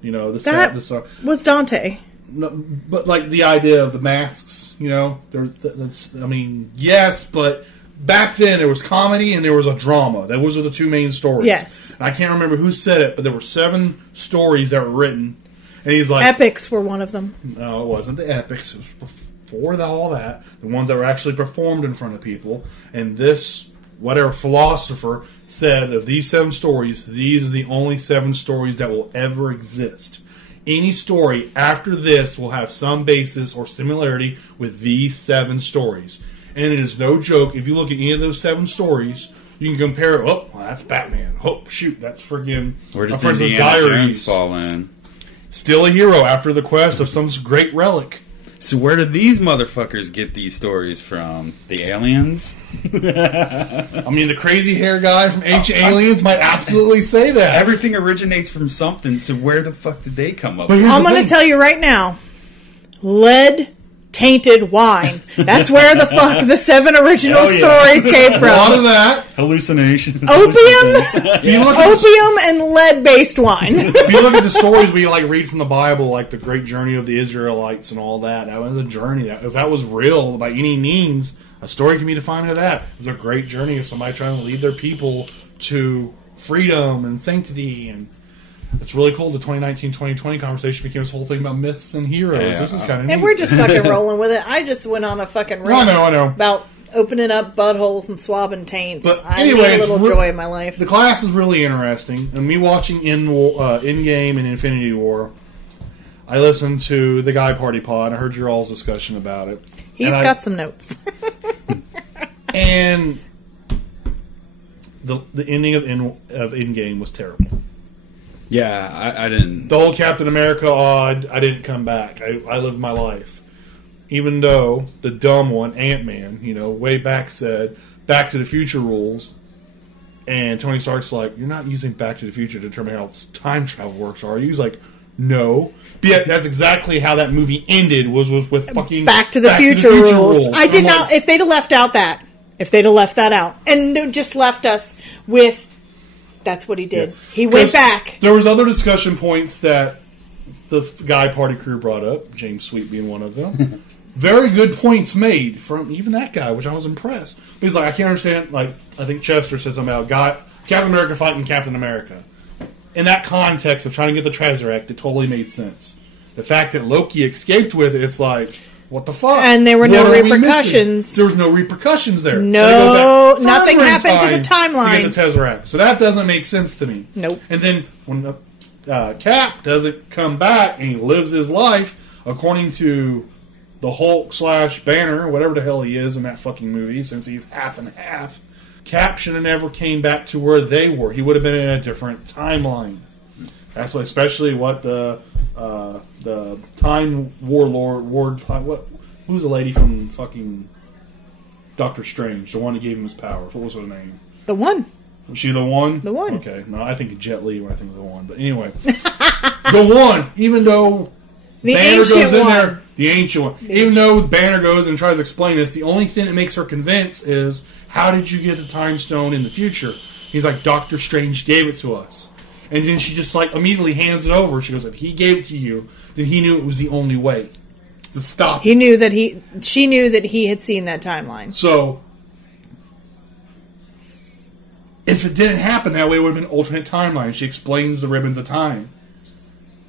You know, that was Dante. No, but like the idea of the masks, you know, I mean, yes, but back then there was comedy and there was a drama. Those were the two main stories. Yes. I can't remember who said it, but there were 7 stories that were written, and he's like, epics were one of them. No, it wasn't the epics. It was before all that. The ones that were actually performed in front of people, and this whatever philosopher said of these 7 stories, these are the only 7 stories that will ever exist. Any story after this will have some basis or similarity with these 7 stories. And it is no joke, if you look at any of those 7 stories, you can compare, well, that's Batman. Oh, shoot, that's friggin' Where does Indiana Jones fall in? Still a hero after the quest of some great relic. So where do these motherfuckers get these stories from? The aliens? I mean, the crazy hair guy from Ancient Aliens might absolutely say that. Everything originates from something, so where the fuck did they come up with? I'm going to tell you right now. Lead-tainted wine. That's where the fuck the 7 original stories came from. A lot of that. Hallucinations. Opium and lead-based wine. If you look at the stories we like read from the Bible, like the great journey of the Israelites and all that, that was a journey. If that was real by any means, a story can be defined as that. It was a great journey of somebody trying to lead their people to freedom and sanctity. And it's really cool. The 2019-2020 conversation became this whole thing about myths and heroes. This is kind of neat. And we're just fucking rolling with it. I just went on a fucking rant I know. about opening up buttholes and swabbing taints. But I anyway, need a little joy in my life. The class is really interesting. And me watching Endgame and Infinity War, I listened to the Guy Party Pod. I heard your all's discussion about it. He's got some notes. And the ending of Endgame was terrible. Yeah, I didn't. The whole Captain America, I didn't come back. I lived my life. Even though the dumb one, Ant-Man, way back said, Back to the Future rules. And Tony Stark's like, you're not using Back to the Future to determine how time travel works, are you? He's like, no. But yet, that's exactly how that movie ended, was with fucking Back to the Future rules. I did not, if they'd have left that out, and just left us with, that's what he did. Yeah. He went back. There was other discussion points that the Guy Party crew brought up, James Sweet being one of them. Very good points made from even that guy, which I was impressed. But he's like, I can't understand, I think Chester said something about Captain America fighting Captain America. In that context of trying to get the Tesseract, it totally made sense. The fact that Loki escaped with it, it's like, what the fuck? And there were no What are we repercussions. missing? There was no repercussions there. No, So nothing further in happened to the time timeline. To get the Tesseract. So that doesn't make sense to me. Nope. And then when Cap doesn't come back and he lives his life according to the Hulk / Banner, whatever the hell he is in that fucking movie, since he's half and half, Cap should have never came back to where they were. He would have been in a different timeline. That's what, especially what the Time Warlord, who's the lady from fucking Doctor Strange, the one that gave him his powers? What was her name? The One. Was she the One? The One. Okay, no, I think of Jet Li when I think of the One. But anyway, the One. Even though The Banner ancient goes in one. there, the ancient one. Even though Banner goes and tries to explain this, the only thing that makes her convince is, how did you get the Time Stone in the future? He's like, Doctor Strange gave it to us. And then she just like immediately hands it over. She goes, if he gave it to you, then he knew it was the only way to stop She knew that he had seen that timeline. So, if it didn't happen that way, it would have been alternate timeline. She explains the ribbons of time.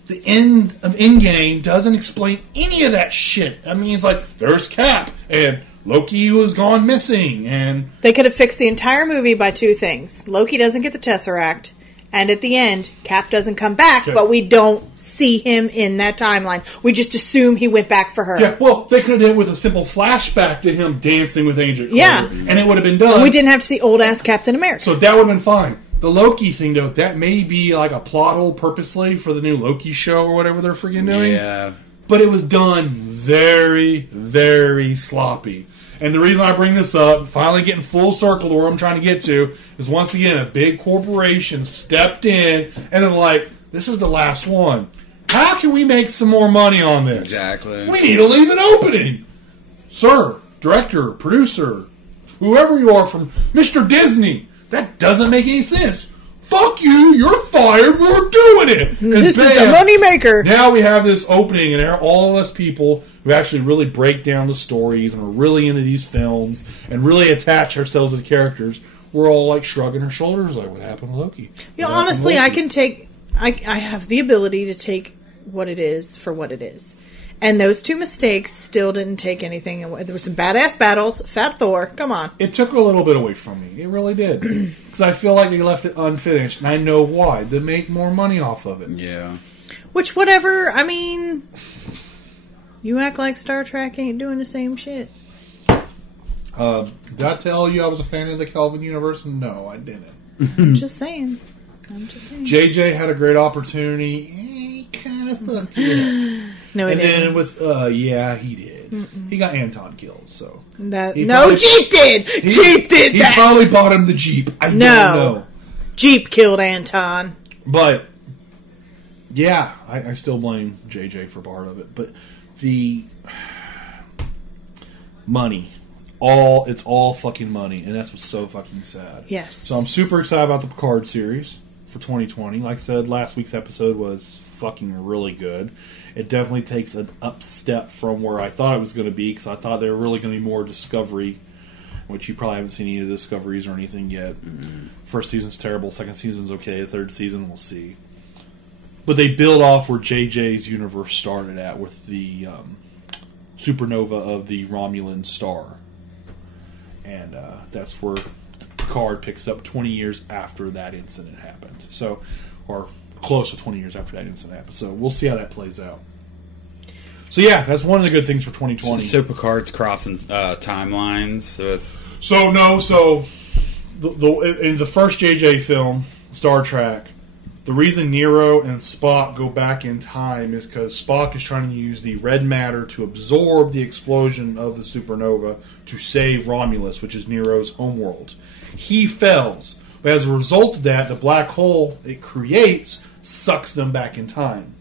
The end of Endgame doesn't explain any of that shit. I mean, it's like, there's Cap, and Loki was gone missing, and... They could have fixed the entire movie by two things. Loki doesn't get the Tesseract, and at the end, Cap doesn't come back, Okay. but we don't see him in that timeline. We just assume he went back for her. Yeah, well, they could have done it with a simple flashback to him dancing with Agent Carter, Yeah. and it would have been done. We didn't have to see old-ass Captain America. So that would have been fine. The Loki thing, though, that may be like a plot hole purposely for the new Loki show or whatever they're freaking doing. Yeah. But it was done very, very sloppy. And the reason I bring this up, finally getting full circle to where I'm trying to get to, is once again a big corporation stepped in and they're like, this is the last one. How can we make some more money on this? Exactly. We need to leave an opening. Sir, director, producer, whoever you are from Mr. Disney, that doesn't make any sense. Fuck you, you're fired, we're doing it. And This is the bam, moneymaker. now we have this opening, and all of us people who actually really break down the stories and are really into these films and really attach ourselves to the characters, we're all like shrugging our shoulders, like, what happened to Loki? Yeah, What happened to honestly, Loki? I can take... I have the ability to take what it is for what it is. And those two mistakes still didn't take anything away. There were some badass battles. Fat Thor, come on. It took a little bit away from me. It really did. Because I feel like they left it unfinished, and I know why. They make more money off of it. Yeah. Which, whatever, I mean... You act like Star Trek ain't doing the same shit. Did I tell you I was a fan of the Kelvin universe? No, I didn't. I'm just saying. JJ had a great opportunity. He kind of fucked it up. No, it And didn't. then with, yeah, he did. He got Anton killed, so. No, probably- Jeep did! Jeep did He that! probably bought him the Jeep. I don't No. know. Jeep killed Anton. But, yeah, I still blame JJ for part of it. But the money. It's all fucking money, and that's what's so fucking sad. Yes. So I'm super excited about the Picard series for 2020. Like I said, last week's episode was fucking really good. It definitely takes an up step from where I thought it was going to be, because I thought they were really going to be more Discovery, which you probably haven't seen any of the Discoveries or anything yet. Mm-hmm. First season's terrible, second season's okay, third season we'll see. But they build off where JJ's universe started at with the supernova of the Romulan star. And that's where Picard picks up 20 years after that incident happened. So, or close to 20 years after that incident happened. So we'll see how that plays out. So yeah, that's one of the good things for 2020. So Picard's crossing timelines with... So in the first JJ film, Star Trek, the reason Nero and Spock go back in time is because Spock is trying to use the red matter to absorb the explosion of the supernova to save Romulus, which is Nero's homeworld. He fails. But as a result of that, the black hole it creates sucks them back in time.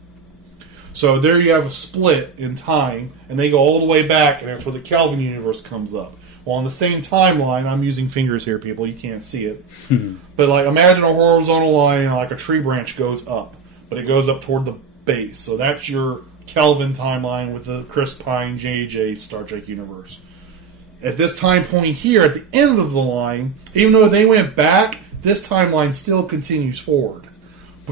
So there you have a split in time, and they go all the way back, and that's where the Kelvin universe comes up. Well, on the same timeline, I'm using fingers here, people. You can't see it. But like, imagine a horizontal line, and like a tree branch goes up, but it goes up toward the base. So that's your Kelvin timeline with the Chris Pine JJ Star Trek universe. At this time point here, at the end of the line, even though they went back, this timeline still continues forward.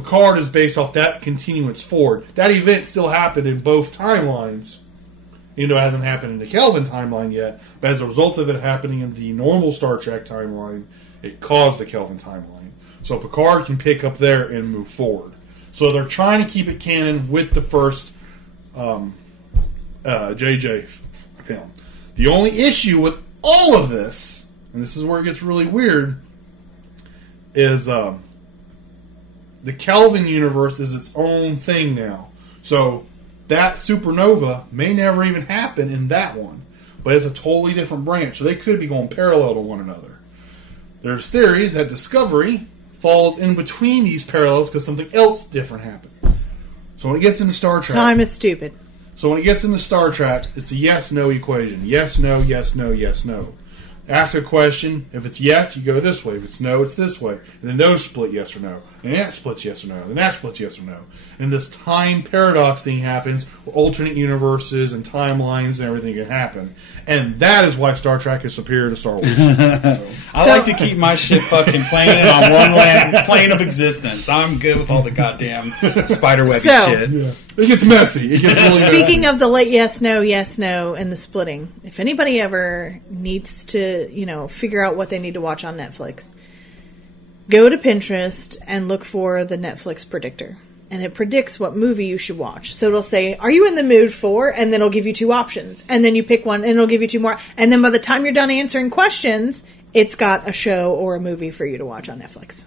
Picard is based off that continuance forward. That event still happened in both timelines, even though it hasn't happened in the Kelvin timeline yet. But as a result of it happening in the normal Star Trek timeline, it caused the Kelvin timeline. So Picard can pick up there and move forward. So they're trying to keep it canon with the first JJ film. The only issue with all of this, and this is where it gets really weird, is the Kelvin universe is its own thing now. So that supernova may never even happen in that one. But it's a totally different branch. So they could be going parallel to one another. There's theories that Discovery falls in between these parallels because something else different happened. So when it gets into Star Trek... Time is stupid. So when it gets into Star Trek, it's a yes-no equation. Yes, no, yes, no, yes, no. Ask a question. If it's yes, you go this way. If it's no, it's this way. And then those split yes or no. And that splits yes or no. And that splits yes or no. And this time paradox thing happens where alternate universes and timelines and everything can happen. And that is why Star Trek is superior to Star Wars. I like to keep my shit fucking plain on one plane of existence. I'm good with all the goddamn spiderwebby shit. Yeah. It gets messy. It gets really Speaking of the late yes, no, and the splitting, if anybody ever needs to, figure out what they need to watch on Netflix, go to Pinterest and look for the Netflix predictor. And it predicts what movie you should watch. So it'll say, are you in the mood for? And then it'll give you 2 options. And then you pick one and it'll give you 2 more. And then by the time you're done answering questions, it's got a show or a movie for you to watch on Netflix.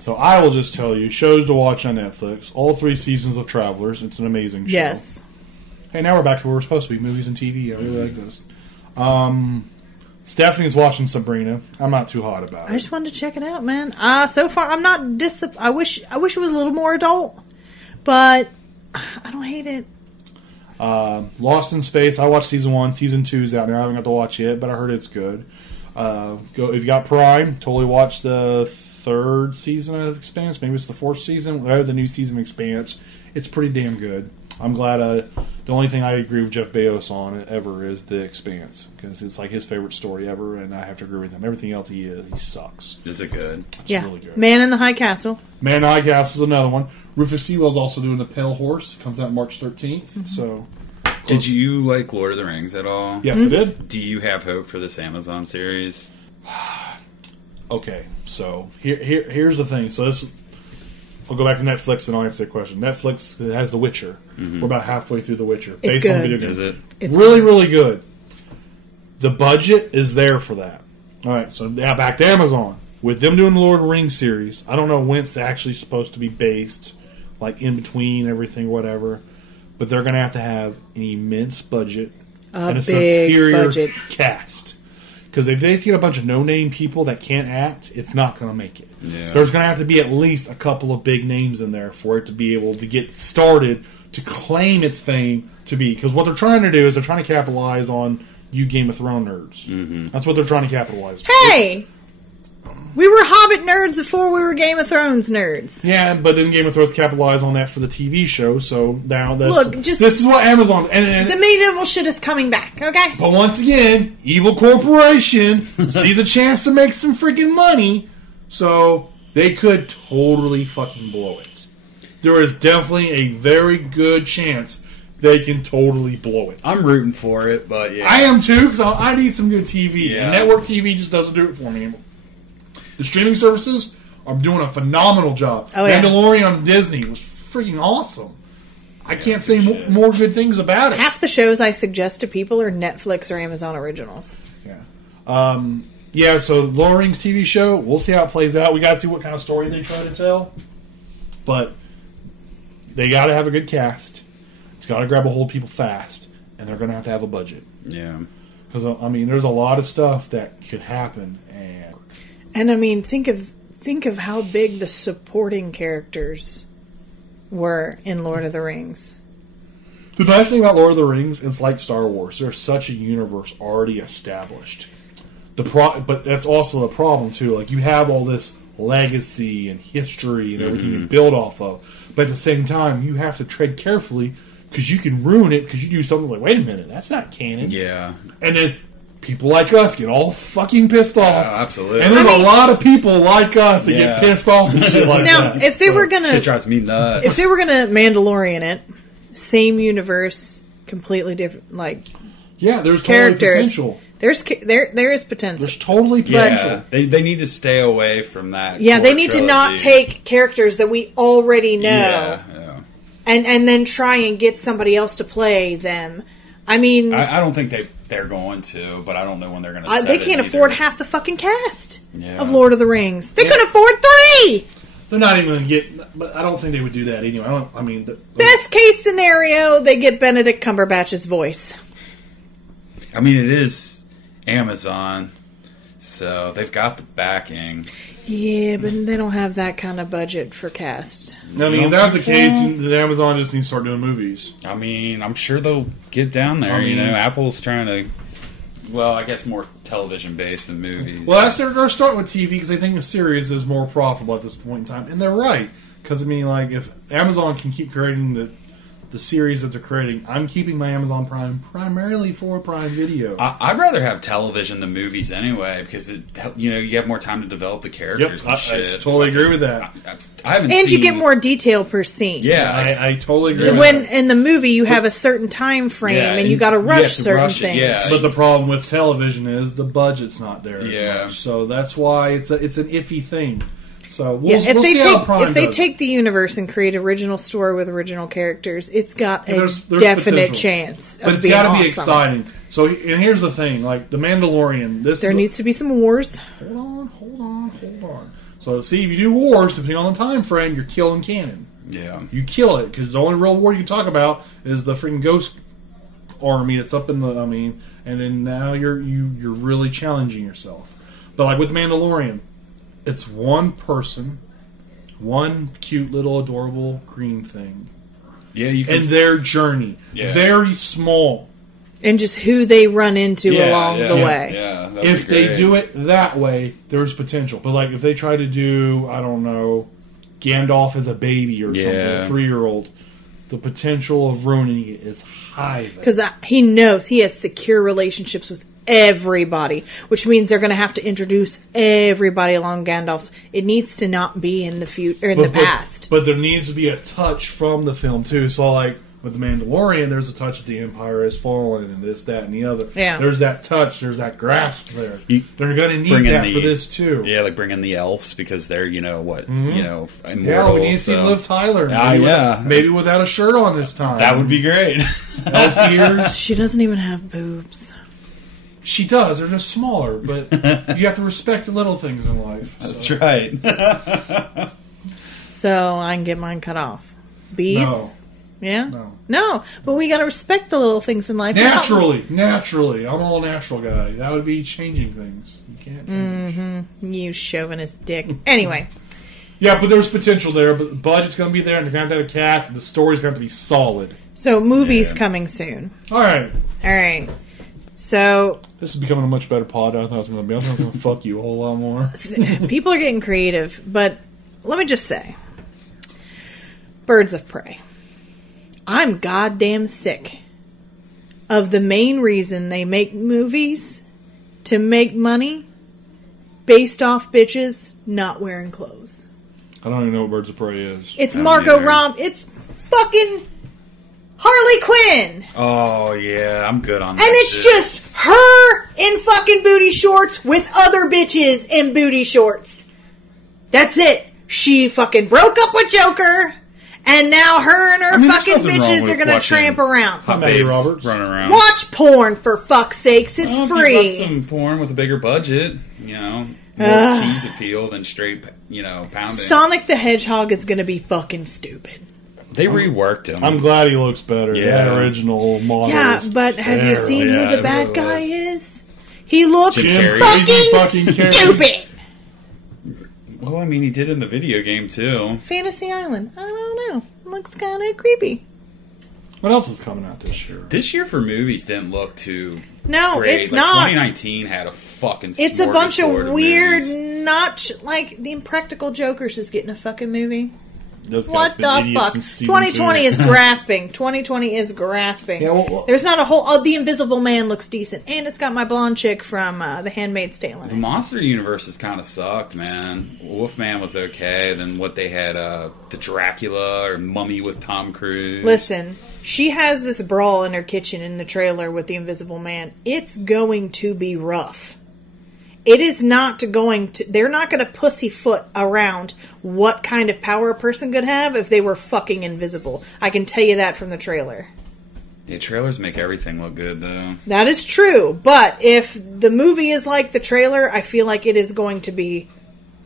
So I will just tell you, shows to watch on Netflix. All 3 seasons of Travelers. It's an amazing show. Yes. Hey, now we're back to where we're supposed to be, movies and TV. I really like this. Stephanie's watching Sabrina. I'm not too hot about it. I just wanted to check it out, man. So far, I'm not I wish it was a little more adult, but I don't hate it. Lost in Space. I watched season 1. Season 2's out now. I haven't got to watch it, but I heard it's good. If you got Prime, totally watch the 3rd season of Expanse. Maybe it's the 4th season. Whatever the new season of Expanse. It's pretty damn good. I'm glad. The only thing I agree with Jeff Bezos on ever is The Expanse, because it's like his favorite story ever, and I have to agree with him. Everything else he sucks. Is it good? It's really good. Man in the High Castle. Man in the High Castle is another one. Rufus Sewell's also doing The Pale Horse. It comes out March 13th. Mm-hmm. So, did you like Lord of the Rings at all? Yes, I did. Do you have hope for this Amazon series? Okay, so here's the thing. So I'll go back to Netflix and I'll answer that question. Netflix has The Witcher. Mm-hmm. We're about halfway through The Witcher. It's based good. on video games. Is it? It's really, really good. The budget is there for that. All right, so now back to Amazon. With them doing the Lord of the Rings series, I don't know when it's actually supposed to be based, like in between everything, whatever. But they're going to have an immense budget and a big superior budget cast. Because if they just get a bunch of no-name people that can't act, it's not going to make it. Yeah. There's going to have to be at least a couple of big names in there for it to be able to get started, to claim its fame to be. Because what they're trying to do is they're trying to capitalize on you Game of Thrones nerds. Mm-hmm. That's what they're trying to capitalize on. Hey! We were Hobbit nerds before we were Game of Thrones nerds. Yeah, but then Game of Thrones capitalized on that for the TV show, so now this is what Amazon's... And the medieval shit is coming back, okay? But once again, evil corporation sees a chance to make some freaking money, so they could totally fucking blow it. There is definitely a very good chance they can totally blow it. I'm rooting for it, but yeah. I am too, because I need some good TV. Yeah. And network TV just doesn't do it for me. The streaming services are doing a phenomenal job. Oh, yeah. Mandalorian on Disney was freaking awesome. I can't say more good things about it. Half the shows I suggest to people are Netflix or Amazon originals. Yeah. So Lord of the Rings TV show, we'll see how it plays out. We got to see what kind of story they try to tell. But they got to have a good cast. It's got to grab a hold of people fast. And they're going to have a budget. Yeah. Because, there's a lot of stuff that could happen. And think of how big the supporting characters were in Lord of the Rings. The nice thing about Lord of the Rings, it's like Star Wars. There's such a universe already established. But that's also the problem too. Like, you have all this legacy and history and everything to build off of. But at the same time, you have to tread carefully because you can ruin it because you do something like, wait a minute, that's not canon. Yeah. And then people like us get all fucking pissed off. Absolutely. And there's a lot of people like us that get pissed off and shit like now, that. if they were gonna, shit drives me nuts. if they were gonna Mandalorian it, same universe, completely different, like there's totally characters. potential. There is potential. There's totally potential. Yeah, they need to stay away from that. Yeah, they core need to trilogy. not take characters that we already know Yeah. and then try and get somebody else to play them. I mean, I don't think they're going to, but I don't know when they're going to. they can't afford half the fucking cast of Yeah. Lord of the Rings. They could afford 3. They're not even going to get... But I don't think they would do that anyway. Best case scenario, they get Benedict Cumberbatch's voice. I mean, it is Amazon, so they've got the backing. Yeah, but they don't have that kind of budget for cast. I mean, if that's the case, then Amazon just needs to start doing movies. I mean, I'm sure they'll get down there. Apple's trying to. Well, I guess more television based than movies. Well, they're starting with TV because they think a series is more profitable at this point in time, and they're right. Because I mean, like, if Amazon can keep creating the series that they're creating, I'm keeping my Amazon Prime primarily for Prime Video. I'd rather have television than movies anyway, because you have more time to develop the characters and shit. I totally agree with that. I haven't And seen, you get more detail per scene. Yeah, I totally agree with When that. in the movie you have a certain time frame and you got to rush certain things. Yeah. But the problem with television is the budget's not there Yeah. as much. So that's why it's an iffy thing. So If they take the universe and create original story with original characters, it's got a there's definite potential. chance of But it's being got to awesome. be exciting. So, and here's the thing: like the Mandalorian, There needs to be some wars. Hold on. So, see, if you do wars, depending on the time frame, you're killing canon. Yeah. You kill it because the only real war you can talk about is the freaking Ghost Army that's up in the. and then now you're really challenging yourself. But like with Mandalorian, it's one person, one cute little adorable green thing, and their journey, very small. And just who they run into along the way. Yeah, If they do it that way, there's potential. But like if they try to do, I don't know, Gandalf as a baby or something, a 3-year-old, the potential of ruining it is high. Because he knows he has secure relationships with everybody, which means they're going to have to introduce everybody along Gandalf's. It needs to not be in the future, in the past. But there needs to be a touch from the film too. So like with the Mandalorian, there's a touch that the Empire has fallen, and this, that, and the other. Yeah. There's that touch. There's that grasp there. They're going to need that for this too. Yeah, like bring in the elves because they're immortal. Yeah, we need to see Liv Tyler. Maybe without a shirt on this time. That would be great. Elf ears. She doesn't even have boobs. She does. They're just smaller, but you have to respect the little things in life. That's right. So I can get mine cut off. Bees? No. Yeah? No. But we got to respect the little things in life. Naturally. I'm all natural guy. That would be changing things. You can't change. You chauvinist dick. Anyway. Yeah, but there's potential there. But the budget's going to be there, and they're going to have a cast, and the story's going to have to be solid. So movies coming soon. All right. So this is becoming a much better pod than I thought it was going to be. I thought it was going to fuck you a whole lot more. people are getting creative, but let me just say, Birds of Prey. I'm goddamn sick of the main reason they make movies to make money based off bitches not wearing clothes. I don't even know what Birds of Prey is. It's Margot Robbie. It's fucking Harley Quinn. Oh, yeah. I'm good on that. And it's just her in fucking booty shorts with other bitches in booty shorts. That's it. She fucking broke up with Joker, and now her and her fucking bitches are going to tramp around. Hot babes Roberts running around. Watch porn, for fuck's sakes. It's free. If you got some porn with a bigger budget, more cheese appeal than straight, pounding. Sonic the Hedgehog is going to be fucking stupid. They reworked him. I'm glad he looks better. Yeah. That original model. Yeah, but have you seen who the bad guy is? He looks fucking stupid. Well, I mean, he did in the video game, too. Fantasy Island. I don't know. Looks kind of creepy. What else is coming out this year? This year for movies didn't look too great. It's not. 2019 had a fucking It's a bunch of weird, movies. not... Like, The Impractical Jokers is getting a fucking movie. Those guys What been the idiots fuck? since season 2020 2. is grasping. 2020 is grasping. Yeah, well, There's not a whole... Oh, The Invisible Man looks decent. And it's got my blonde chick from The Handmaid's Tale in The it. monster universe has kind of sucked, man. Wolfman was okay. Then what they had, the Dracula or Mummy with Tom Cruise. Listen, she has this brawl in her kitchen in the trailer with the Invisible Man. It's going to be rough. It is not going to... They're not going to pussyfoot around what kind of power a person could have if they were fucking invisible. I can tell you that from the trailer. Yeah, trailers make everything look good, though. That is true. But if the movie is like the trailer, I feel like it is going to be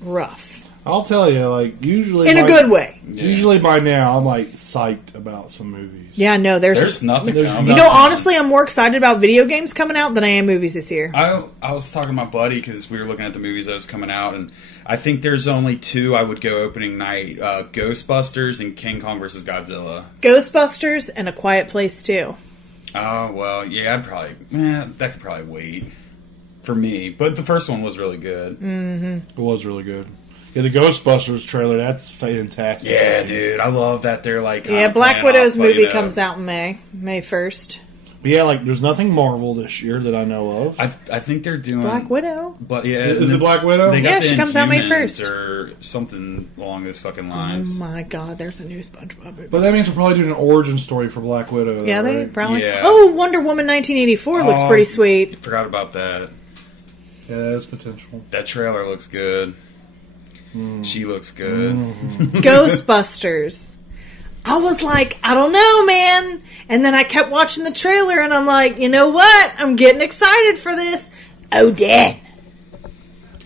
rough. I'll tell you, like, usually... In a good way. Yeah. Usually by now, I'm, like, psyched about some movies. Yeah, no, There's nothing coming. You know, honestly, I'm more excited about video games coming out than I am movies this year. I was talking to my buddy because we were looking at the movies that was coming out, and I think there's only two I would go opening night: Ghostbusters and King Kong vs. Godzilla. Ghostbusters and A Quiet Place 2. Oh well, yeah, that could probably wait for me. But the first one was really good. It was really good. Yeah, the Ghostbusters trailer, that's fantastic. Yeah, dude, I love that they're like Yeah, Black Widow's movie comes out in May 1st. But yeah, like, there's nothing Marvel this year that I know of. I think they're doing Black Widow. But yeah, Is it Black Widow? They got Yeah, the she comes out May Inhumans 1st. or something along those fucking Oh lines. my god, there's a new SpongeBob movie. But that means we're probably doing an origin story for Black Widow. Yeah, though, they right? probably... Yeah. Oh, Wonder Woman 1984 looks Oh, pretty sweet. Forgot about that. Yeah, that has potential. That trailer looks good. She looks good. Ghostbusters. I was like, I don't know, man. And then I kept watching the trailer, and I'm like, you know what? I'm getting excited for this. Odin.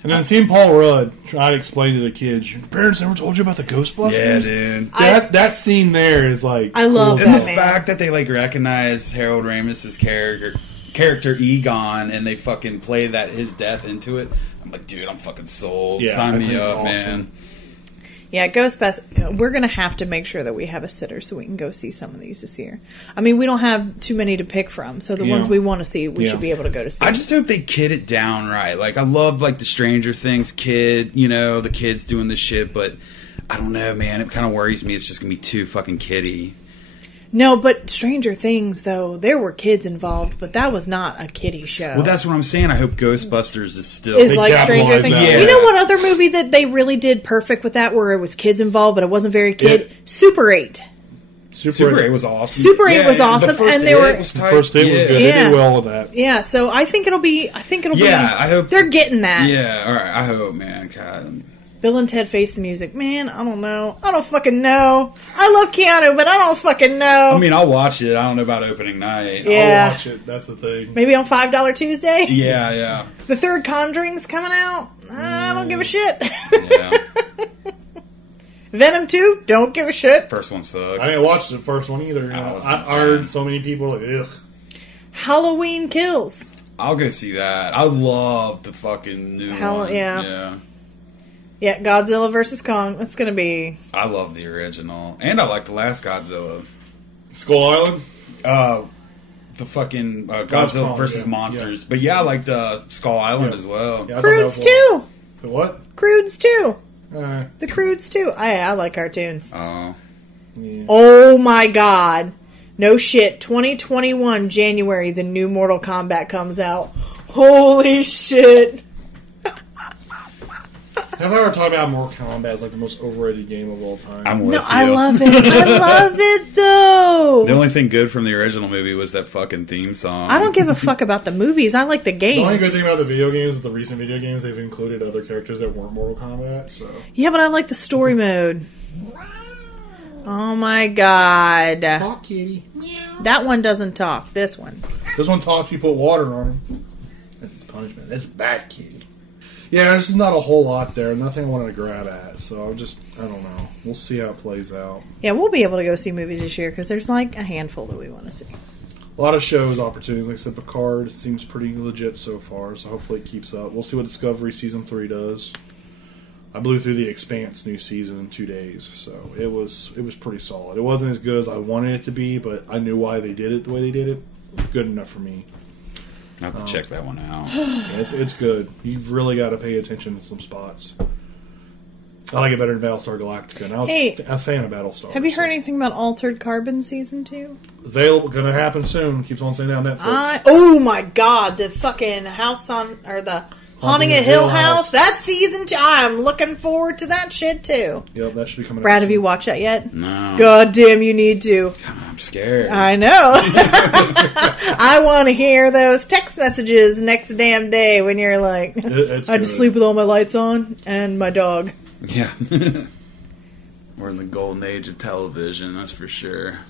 And then seeing Paul Rudd try to explain to the kids, your parents never told you about the Ghostbusters? Yeah, dude. That scene there is like... I love cool. And that, the man. fact that they like recognize Harold Ramis's character Egon, and they fucking play that his death into it. I'm like, dude, I'm fucking sold. Yeah, I Sign me think it's up, awesome. man. Yeah, Ghostbusters. We're going to have to make sure that we have a sitter so we can go see some of these this year. I mean, we don't have too many to pick from, so the Yeah. ones we want to see, we Yeah. should be able to go to see. I just hope they kid it down right. Like, I love like the Stranger Things kid, you know, the kids doing this shit, but I don't know, man. It kind of worries me. It's just gonna be too fucking kiddie. No, but Stranger Things, though, there were kids involved, but that was not a kiddie show. Well, that's what I'm saying. I hope Ghostbusters is still. Is They like Stranger capitalized Things. that. Yeah. You know what other movie that they really did perfect with that, where it was kids involved, but it wasn't very kid? Yeah. Super 8. Super 8 was awesome. Super 8 was awesome, the first and they were- was The tight. first day was good. They Yeah. did well with that. Yeah, so I think it'll be. Yeah, I hope they're getting that. Yeah, all right. I hope, man. God. Bill and Ted Face the Music. Man, I don't know. I don't fucking know. I love Keanu, but I don't fucking know. I mean, I'll watch it. I don't know about opening night. Yeah. I'll watch it. That's the thing. Maybe on $5 Tuesday. Yeah, yeah, The third Conjuring's coming out. I don't give a shit. yeah. Venom 2, don't give a shit. First one sucked. I didn't watch the first one either. You I know. wasn't a I fan. heard so many people like, ugh. Halloween Kills. I'll go see that. I love the fucking new one. Yeah. Yeah, Godzilla vs. Kong. That's going to be... I love the original, and I like the last Godzilla. Skull Island? The fucking Kong, Godzilla versus yeah, Monsters. But yeah, I like the Skull Island Yeah. as well. Yeah, I thought that Croods was 2. one. The what? Croods 2. Uh, The Croods 2. I like cartoons. Oh, yeah. Oh my god. No shit. 2021 January, the new Mortal Kombat comes out. Holy shit. Have I ever talked about Mortal Kombat as like the most overrated game of all time? I'm with No, you. I love it. I love it though. The only thing good from the original movie was that fucking theme song. I don't give a fuck about the movies. I like the The only good games. thing about the video games is the recent video games, they've included other characters that weren't Mortal Kombat, so... Yeah, but I like the story mode. Oh my god. Talk, kitty. That one doesn't talk. This one. This one talks, you put water on him. That's his punishment. That's bad, kitty. Yeah, there's just not a whole lot there. Nothing I wanted to grab at, so I don't know. We'll see how it plays out. Yeah, we'll be able to go see movies this year because there's like a handful that we want to see. A lot of shows, opportunities. Like I said, Picard seems pretty legit so far, so hopefully it keeps up. We'll see what Discovery Season 3 does. I blew through The Expanse new season in 2 days, so it was pretty solid. It wasn't as good as I wanted it to be, but I knew why they did it the way they did it. Good enough for me. I have to check that one out. Yeah, it's good. You've really got to pay attention to some spots. I like it better than Battlestar Galactica, and I was a fan of Battlestar. Have you heard anything about Altered Carbon Season 2? Available, gonna happen soon. Keeps on saying that on Netflix. Oh my god, the fucking house or the Haunting at Hill House. That's Season 2. I'm looking forward to that shit too. Yep, that should be coming out. Brad, have you watched that yet? No. God damn, you need to. I'm scared. I know. I want to hear those text messages next damn day when you're like, I had to sleep with all my lights on and my dog. Yeah. We're in the golden age of television, that's for sure.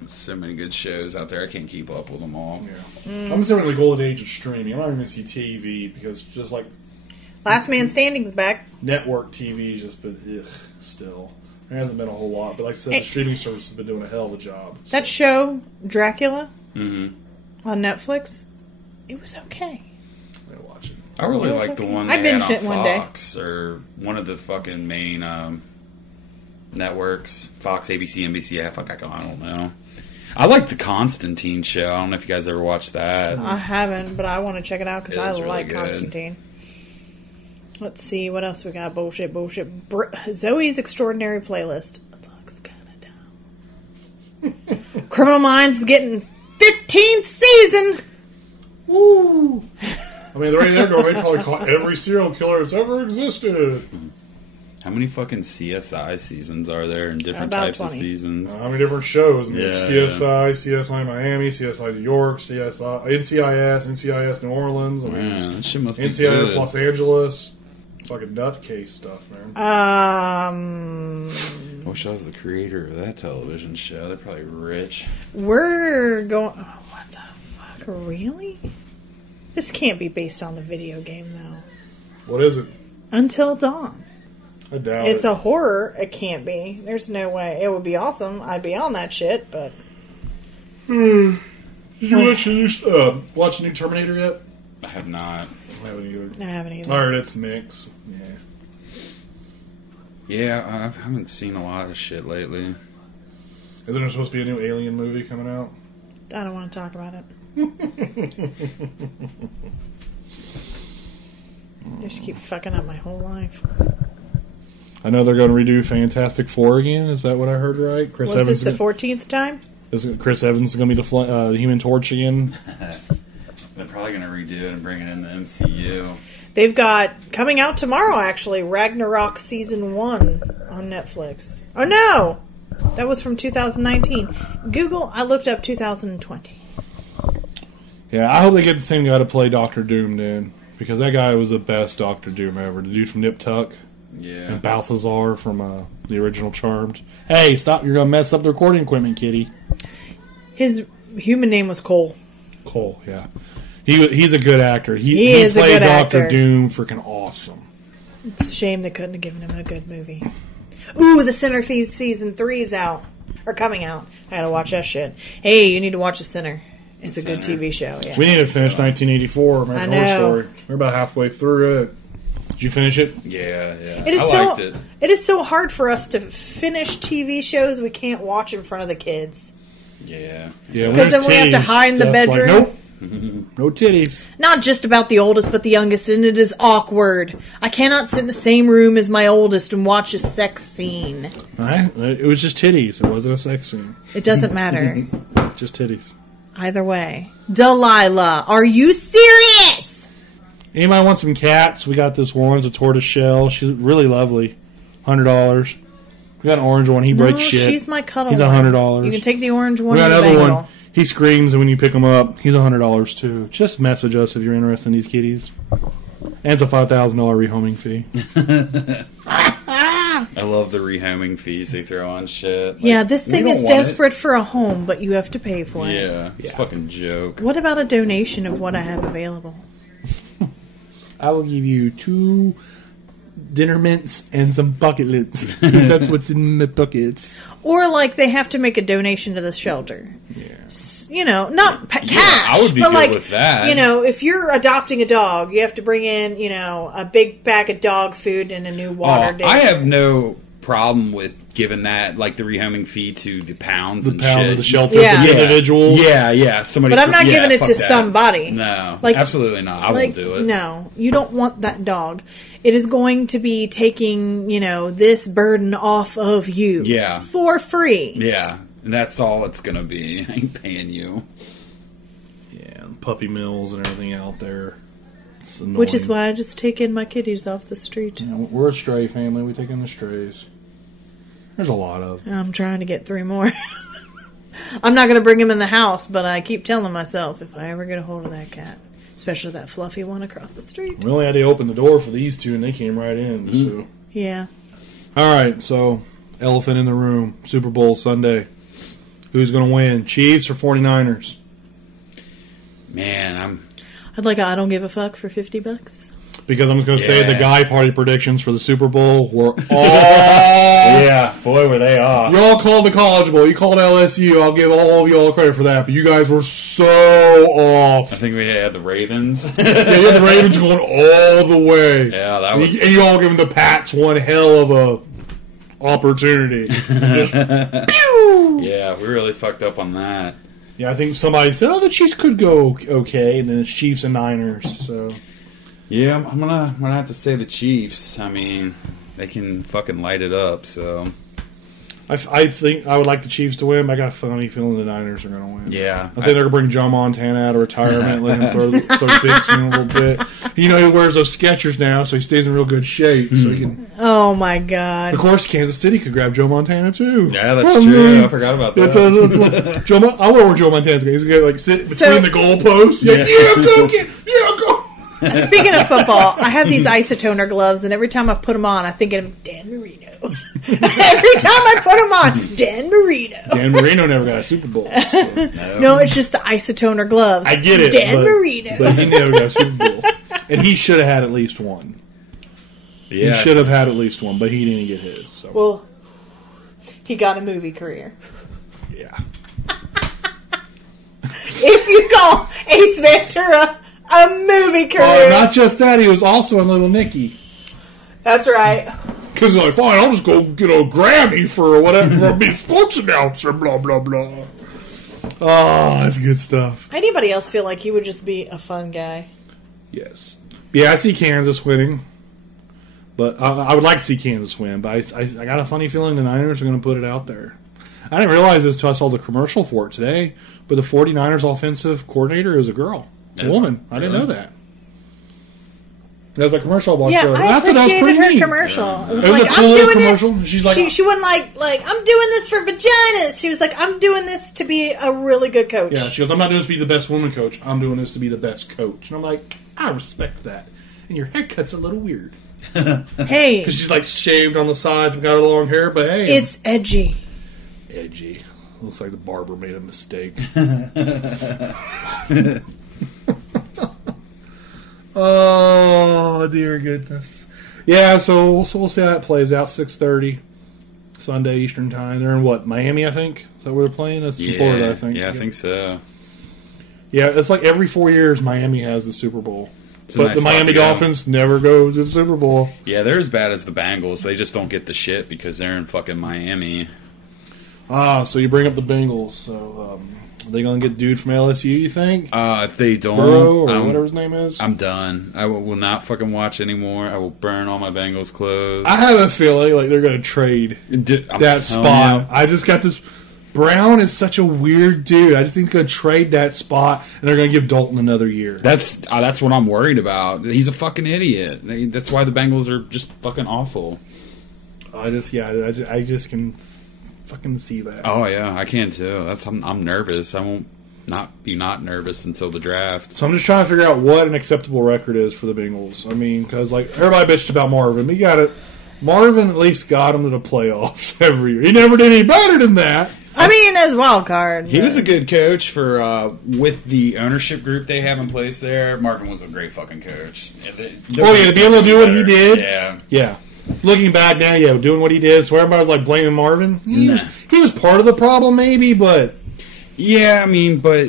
There's so many good shows out there, I can't keep up with them all. Yeah. I'm still in the golden age of streaming. I'm not even going to see TV because just like... Last Man Standing's back. Network TV is just been, still. There hasn't been a whole lot, but like I said, the streaming service has been doing a hell of a job. So. That show, Dracula, on Netflix, it was okay. I'm going to watch it. I really like the one I they had binged on it one day. Fox, or one of the fucking main networks. Fox, ABC, NBC, I don't know. I like the Constantine show. I don't know if you guys ever watched that. I haven't, but I want to check it out because I really like good. Constantine. Let's see, what else we got? Bullshit. Zoe's Extraordinary Playlist. It looks kind of dumb. Criminal Minds is getting 15th season. Woo! I mean, right there, they probably caught every serial killer that's ever existed. How many fucking CSI seasons are there in different About types 20. of seasons? How many different shows? I mean, Yeah, CSI Miami, CSI New York, NCIS New Orleans. I mean, Man, that shit must be NCIS good. Los Angeles. Fucking nutcase stuff, man. I wish I was the creator of that television show. They're probably rich. We're going... Oh, what the fuck? Really? This can't be based on the video game, though. What is it? Until Dawn. I doubt It's it. a horror. It can't be. There's no way. It would be awesome. I'd be on that shit, but... Did you watch the new Terminator yet? I have not. I haven't either. I haven't either. I heard it's mixed. Yeah. Yeah, I haven't seen a lot of shit lately. Isn't there supposed to be a new Alien movie coming out? I don't want to talk about it. They just keep fucking up my whole life. I know they're going to redo Fantastic Four again. Is that what I heard right? Was this the 14th time? Chris Evans is going to be the Human Torch again? They're probably going to redo it and bring it in the MCU. They've got, coming out tomorrow actually, Ragnarok Season 1 on Netflix. Oh no! That was from 2019. Google, I looked up 2020. Yeah, I hope they get the same guy to play Doctor Doom then. Because that guy was the best Doctor Doom ever. The dude from Nip Tuck. Yeah. And Balthazar from the original Charmed. Hey, stop. You're going to mess up the recording equipment, kitty. His human name was Cole. Cole, yeah. He's a good actor. He is a played good Doctor actor. Doom freaking awesome. It's a shame they couldn't have given him a good movie. Ooh, The Sinner Thieves Season 3's out. Or coming out. I gotta watch that shit. Hey, you need to watch The Sinner. It's a good TV show, yeah. We need to finish 1984, American Horror Story. We're about halfway through it. Did you finish it? Yeah. I liked it. It is so hard for us to finish TV shows we can't watch in front of the kids. Yeah. Because then we have to hide in the bedroom. Like, nope. No titties. Not just about the oldest, but the youngest, and it is awkward. I cannot sit in the same room as my oldest and watch a sex scene. It was just titties. It wasn't a sex scene. It doesn't matter. Just titties. Either way. Delilah, are you serious? Anybody want some cats? We got this one. It's a tortoise shell. She's really lovely. $100. We got an orange one. He breaks shit. She's my cuddle He's one. $100. You can take the orange one. We got and the another Bengal. one. He screams, and when you pick him up, he's $100 too. Just message us if you're interested in these kitties. And it's a $5,000 rehoming fee. I love the rehoming fees they throw on shit. Like, Yeah, this thing we is don't want desperate for a home, but you have to pay for it. it. Yeah, it's a fucking joke. What about a donation of what I have available? I will give you 2 dinner mints and some bucket lids. That's what's in the buckets. Or like they have to make a donation to the shelter. Yeah. You know, not cash. I would be but good like, with that. You know, if you're adopting a dog, you have to bring in, you know, a big bag of dog food and a new water dish. I have no problem with giving that like the rehoming fee to the pounds The and pound shit. of the shelter Yeah. for the individuals. Yeah. Somebody, But I'm not giving it fuck to that. somebody. No, Like- absolutely not. I won't do it. No, you don't want that dog. It is going to be taking, this burden off of you. Yeah. For free. Yeah, and that's all it's gonna be. I ain't paying you. Yeah, and puppy mills and everything out there. It's annoying. Which is why I just take in my kitties off the street. You know, we're a stray family. We take in the strays. There's a lot of. I'm trying to get 3 more. I'm not going to bring him in the house, but I keep telling myself if I ever get a hold of that cat, especially that fluffy one across the street. We only had to open the door for these two, and they came right in. So, Yeah. all right. So, elephant in the room. Super Bowl Sunday. Who's going to win? Chiefs or 49ers? Man, I'd like a I don't give a fuck for $50. Because I'm just going to say the Yeah. guy party predictions for the Super Bowl were all. yeah, boy, were they off. Y'all called the College Bowl. You called LSU. I'll give all of y'all credit for that. But you guys were so off. I think we had the Ravens. Yeah, you had the Ravens going all the way. Yeah, that was. And you all giving the Pats one hell of a opportunity. Just, pew! Yeah, we really fucked up on that. Yeah, I think somebody said, the Chiefs could go okay, and then it's Chiefs and Niners. So Yeah, I'm gonna have to say the Chiefs. I mean, they can fucking light it up. So I think I would like the Chiefs to win, but I got a funny feeling the Niners are going to win. yeah, I think they're going to bring John Montana out of retirement, let him throw the big swing a little bit. He wears those Skechers now, so he stays in real good shape. So he can. Oh, my God. Of course, Kansas City could grab Joe Montana too. Yeah, that's true. I forgot about that. I wonder where Joe Montana's going. He's going to sit between So- the goalposts. Yeah, go, kid. Yeah, go. Speaking of football, I have these isotoner gloves, and every time I put them on, I think of Dan Marino. Every time I put them on, Dan Marino. Dan Marino never got a Super Bowl. So. No, it's just the isotoner gloves. I get it. Dan Marino. But he never got a Super Bowl. And he should have had at least one. Yeah, He should have had at least one, but he didn't get his. So. Well, he got a movie career. Yeah. If you call Ace Ventura a movie career. Not just that, he was also in Little Nicky. That's right. Because he's like, fine, I'll just go get a Grammy for whatever, for being a sports announcer, blah, blah, blah. Oh, that's good stuff. Anybody else feel like he would just be a fun guy? Yes. Yeah, I see Kansas winning. But I would like to see Kansas win. But I got a funny feeling the Niners are going to put it out there. I didn't realize this until I saw the commercial for it today. But the 49ers offensive coordinator is a girl. A woman. I didn't know that. There's a commercial I watched Yeah, earlier. I thought that was appreciated pretty her neat. commercial. It was It was like, a I'm cool doing commercial. it. She's like, she wasn't like, I'm doing this for vaginas. She was like, I'm doing this to be a really good coach. Yeah, she goes, I'm not doing this to be the best woman coach. I'm doing this to be the best coach. And I'm like, I respect that. And your haircut's a little weird. Hey, Because she's like shaved on the sides and got her long hair, but hey. it's edgy. Edgy. Looks like the barber made a mistake. Oh, dear goodness. Yeah, so we'll see how that plays out. 6:30 Sunday Eastern Time. They're in what, Miami, I think? Is that where they're playing? That's in Florida, I think. Yeah, I think so. Yeah, it's like every 4 years Miami has the Super Bowl. It's a But nice the spot Miami to go. Dolphins never go to the Super Bowl. Yeah, they're as bad as the Bengals. They just don't get the shit because they're in fucking Miami. So you bring up the Bengals. So are they going to get dude from LSU, you think? If they don't, Burrow or whatever his name is? I'm done. I will not fucking watch anymore. I will burn all my Bengals clothes. I have a feeling like they're going to trade I'm that telling spot. you. I just got this. Brown is such a weird dude. I just think he's going to trade that spot, and they're going to give Dalton another year. That's what I'm worried about. He's a fucking idiot. That's why the Bengals are just fucking awful. I just can fucking see that. Oh yeah, I can too. I'm nervous. I won't be not nervous until the draft. So I'm just trying to figure out what an acceptable record is for the Bengals. I mean, because like everybody bitched about Marvin, but Marvin at least got him to the playoffs every year. He never did any better than that. I mean, as wild card. He was a good coach for with the ownership group they have in place there. Marvin was a great fucking coach. To be able to do what he did. Yeah. Looking back now, doing what he did, so everybody was like blaming Marvin. He was part of the problem, maybe, but Yeah, I mean, but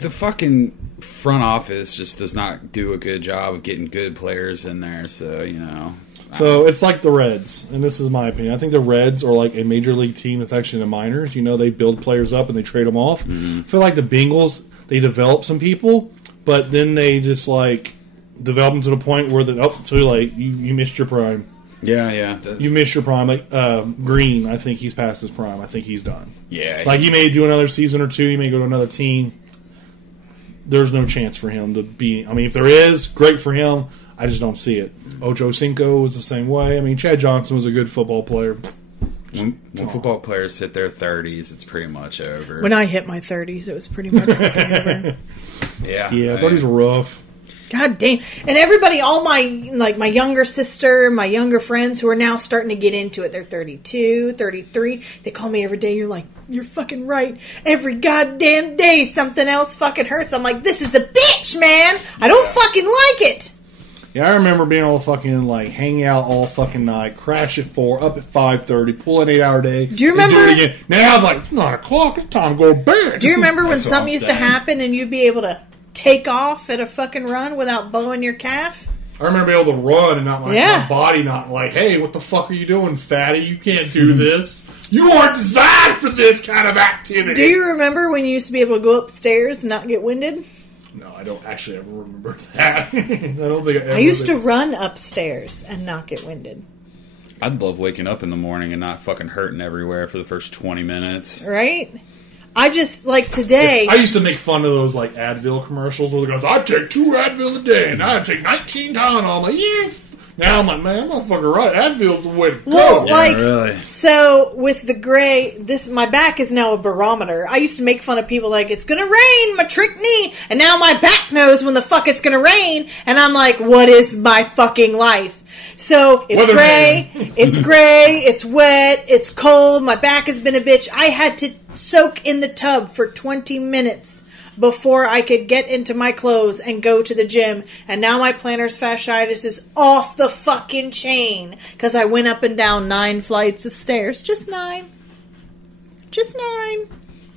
the fucking front office just does not do a good job of getting good players in there. So, you know. So it's like the Reds, and this is my opinion. I think the Reds are like a major league team that's actually in the minors. You know, they build players up and they trade them off. I feel like the Bengals, they develop some people, but then they just like develop them to the point where too late. You missed your prime. Yeah. You missed your prime. Like Green, I think he's past his prime. I think he's done. Yeah. Like he may do another season or two. He may go to another team. There's no chance for him to be. I mean, if there is, great for him. I just don't see it. Ocho Cinco was the same way. I mean, Chad Johnson was a good football player. When football players hit their 30s, it's pretty much over. When I hit my 30s, it was pretty much fucking over. Yeah. Yeah, 30s were rough. God damn. And everybody, all my younger sister, my younger friends who are now starting to get into it, they're 32, 33. They call me every day. You're like, you're fucking right. Every goddamn day something else fucking hurts. I'm like, this is a bitch, man. I don't fucking like it. Yeah, I remember being able to fucking like hang out all fucking night, crash at 4, up at 5:30, pull an 8-hour day. Do you remember? Do it again. Now it's like it's 9 o'clock. It's time to go to bed. Do you remember when something I'm used saying. to happen and you'd be able to take off at a fucking run without blowing your calf? I remember being able to run and not like Yeah. my body not like, hey, what the fuck are you doing, fatty? You can't do this. You aren't designed for this kind of activity. Do you remember when you used to be able to go upstairs and not get winded? No, I don't actually ever remember that. I don't think I ever. I used to run upstairs and not get winded. I'd love waking up in the morning and not fucking hurting everywhere for the first 20 minutes. Right? I just, like today... I used to make fun of those like Advil commercials where the guys, I take 2 Advil a day and I take 19 Tylenol. I'm like, yeah. Now I'm like, man, I'm not fucking right. Advil's the way to go. Well, Yeah, like, really. so with the gray, my back is now a barometer. I used to make fun of people like, it's gonna rain, my trick knee, and now my back knows when the fuck it's gonna rain, and I'm like, what is my fucking life? So, it's gray, it's wet, it's cold, my back has been a bitch. I had to soak in the tub for 20 minutes before I could get into my clothes and go to the gym. And now my plantar fasciitis is off the fucking chain because I went up and down 9 flights of stairs. Just 9. Just 9.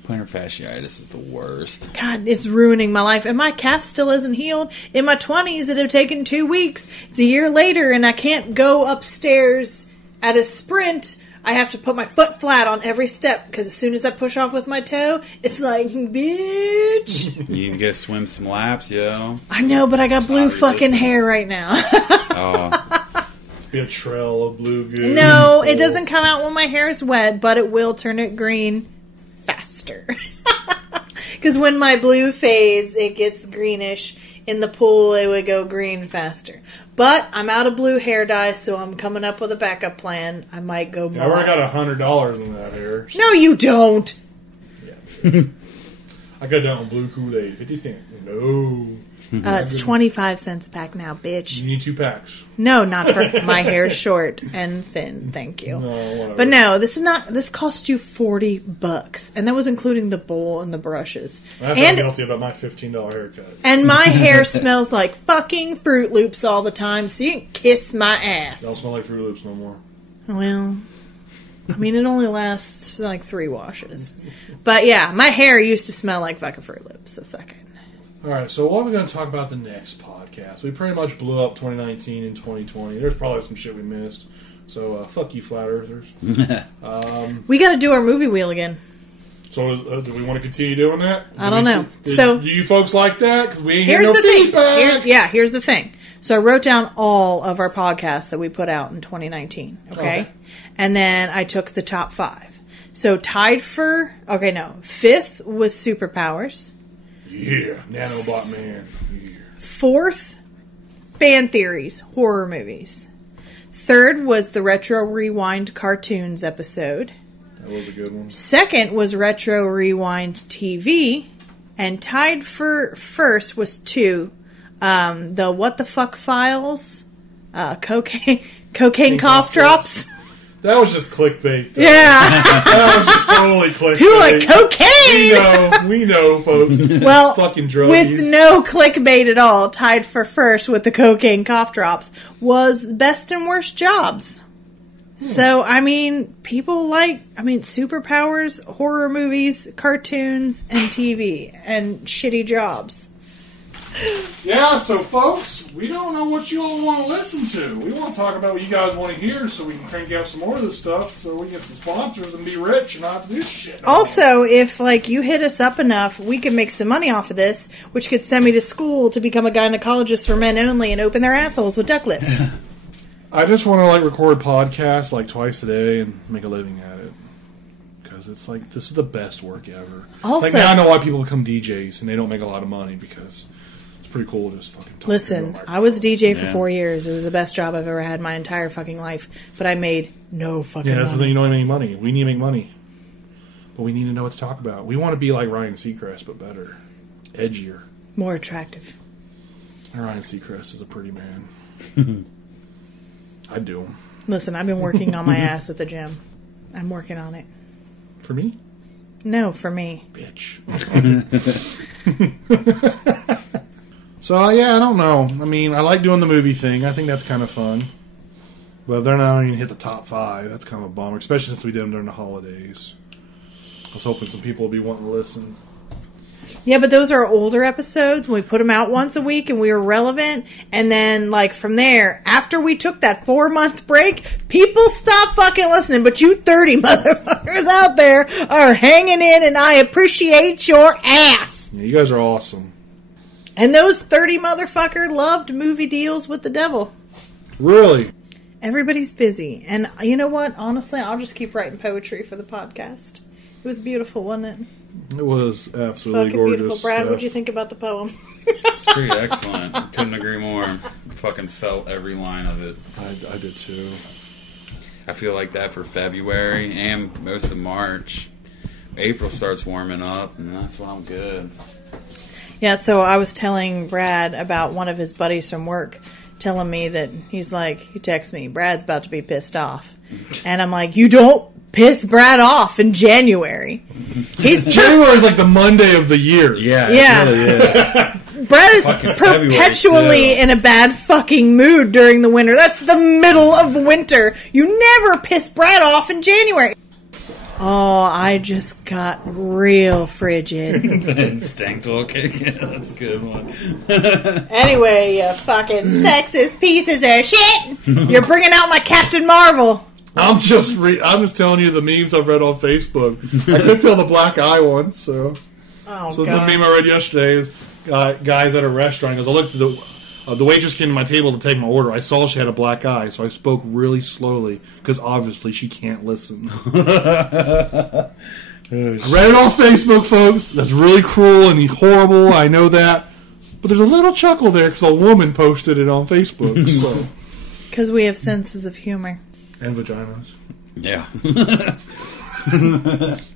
Plantar fasciitis is the worst. God, it's ruining my life. And my calf still isn't healed. In my 20s, it had taken 2 weeks. It's a year later, and I can't go upstairs at a sprint. I have to put my foot flat on every step because as soon as I push off with my toe, it's like, bitch. You need to go swim some laps, yo. I know, but I got blue Not fucking resistance. hair right now. Oh, Be a trail of blue goo. No, it doesn't come out when my hair is wet, but it will turn it green faster. Because when my blue fades, it gets greenish. In the pool, it would go green faster. But I'm out of blue hair dye, so I'm coming up with a backup plan. I might go I already mauve. got $100 in that hair. No, you don't. Yeah. I got down on blue Kool-Aid. 50 cents. No. It's 25 cents a pack now, bitch. You need 2 packs. No, not for my hair's short and thin. Thank you. No, whatever. But no, this cost you $40, and that was including the bowl and the brushes. I feel guilty about my $15 haircut. And my hair smells like fucking Fruit Loops all the time, so you can kiss my ass. Don't smell like Fruit Loops no more. Well, I mean, it only lasts like 3 washes. But yeah, my hair used to smell like fucking Fruit Loops a second. All right, so what are we going to talk about the next podcast? We pretty much blew up 2019 and 2020. There's probably some shit we missed. So fuck you, flat earthers. We got to do our movie wheel again. So do we want to continue doing that? I don't know. Do So you folks like that? Because we ain't here's hearing no the thing. feedback. Here's the thing. So I wrote down all of our podcasts that we put out in 2019. Okay. And then I took the top 5. So tied for 5th was Superpowers. Yeah, Nanobot Man. Yeah. 4th, fan theories, horror movies. 3rd was the Retro Rewind cartoons episode. That was a good one. 2nd was Retro Rewind TV. And tied for 1st was 2. The What the Fuck Files. Cocaine cough drops. That was just clickbait. Though. Yeah. That was just totally clickbait. People are like, cocaine! We know, folks. Well, fucking druggies. with no clickbait at all, tied for 1st with the cocaine cough drops, was Best and Worst Jobs. So, I mean, people superpowers, horror movies, cartoons, and TV, and shitty jobs. Yeah, so folks, we don't know what you all want to listen to. We want to talk about what you guys want to hear so we can crank out some more of this stuff so we can get some sponsors and be rich and not have to do shit. Also, if you hit us up enough, we can make some money off of this, which could send me to school to become a gynecologist for men only and open their assholes with duck lips. I just want to record podcasts twice a day and make a living at it. Because it's this is the best work ever. Also, now I know why people become DJs and they don't make a lot of money because it's pretty cool to just fucking talk. Listen, I was a DJ for 4 years. It was the best job I've ever had in my entire fucking life. But I made no fucking money. Yeah, that's the thing. You don't make money. We need to make money. But we need to know what to talk about. We want to be like Ryan Seacrest, but better. Edgier. More attractive. And Ryan Seacrest is a pretty man. I'd do him. Listen, I've been working on my ass at the gym. I'm working on it. For me? No, for me. Bitch. So, yeah, I don't know. I mean, I like doing the movie thing. I think that's kind of fun. But if they're not even hit the top 5, that's kind of a bummer, especially since we did them during the holidays. I was hoping some people would be wanting to listen. Yeah, but those are older episodes. We put them out once a week and we were relevant. And then, from there, after we took that 4-month break, people stopped fucking listening. But you 30 motherfuckers out there are hanging in, and I appreciate your ass. Yeah, you guys are awesome. And those 30 motherfucker loved movie deals with the devil. Really? Everybody's busy. And you know what? Honestly, I'll just keep writing poetry for the podcast. It was beautiful, wasn't it? It was absolutely fucking gorgeous. Beautiful. Brad, what'd you think about the poem? It's pretty excellent. Couldn't agree more. Fucking felt every line of it. I did too. I feel like that for February and most of March. April starts warming up, and that's when I'm good. Yeah, so I was telling Brad about one of his buddies from work telling me that he texts me, Brad's about to be pissed off. And I'm like, you don't piss Brad off in January. January is the Monday of the year. Yeah. It really is. Brad is perpetually in a bad fucking mood during the winter. That's the middle of winter. You never piss Brad off in January. Oh, I just got real frigid. Instinct will kick in. That's a good one. Anyway, you fucking sexist pieces of shit. You're bringing out my Captain Marvel. I'm just telling you the memes I've read on Facebook. I could tell the black eye one, so. Oh, so God. the meme I read yesterday is guys at a restaurant. Goes, I looked at the waitress came to my table to take my order. I saw she had a black eye, so I spoke really slowly because obviously she can't listen. I read it on Facebook, folks. That's really cruel and horrible. I know that, but there's a little chuckle there because a woman posted it on Facebook. So. Because we have senses of humor. And vaginas. Yeah.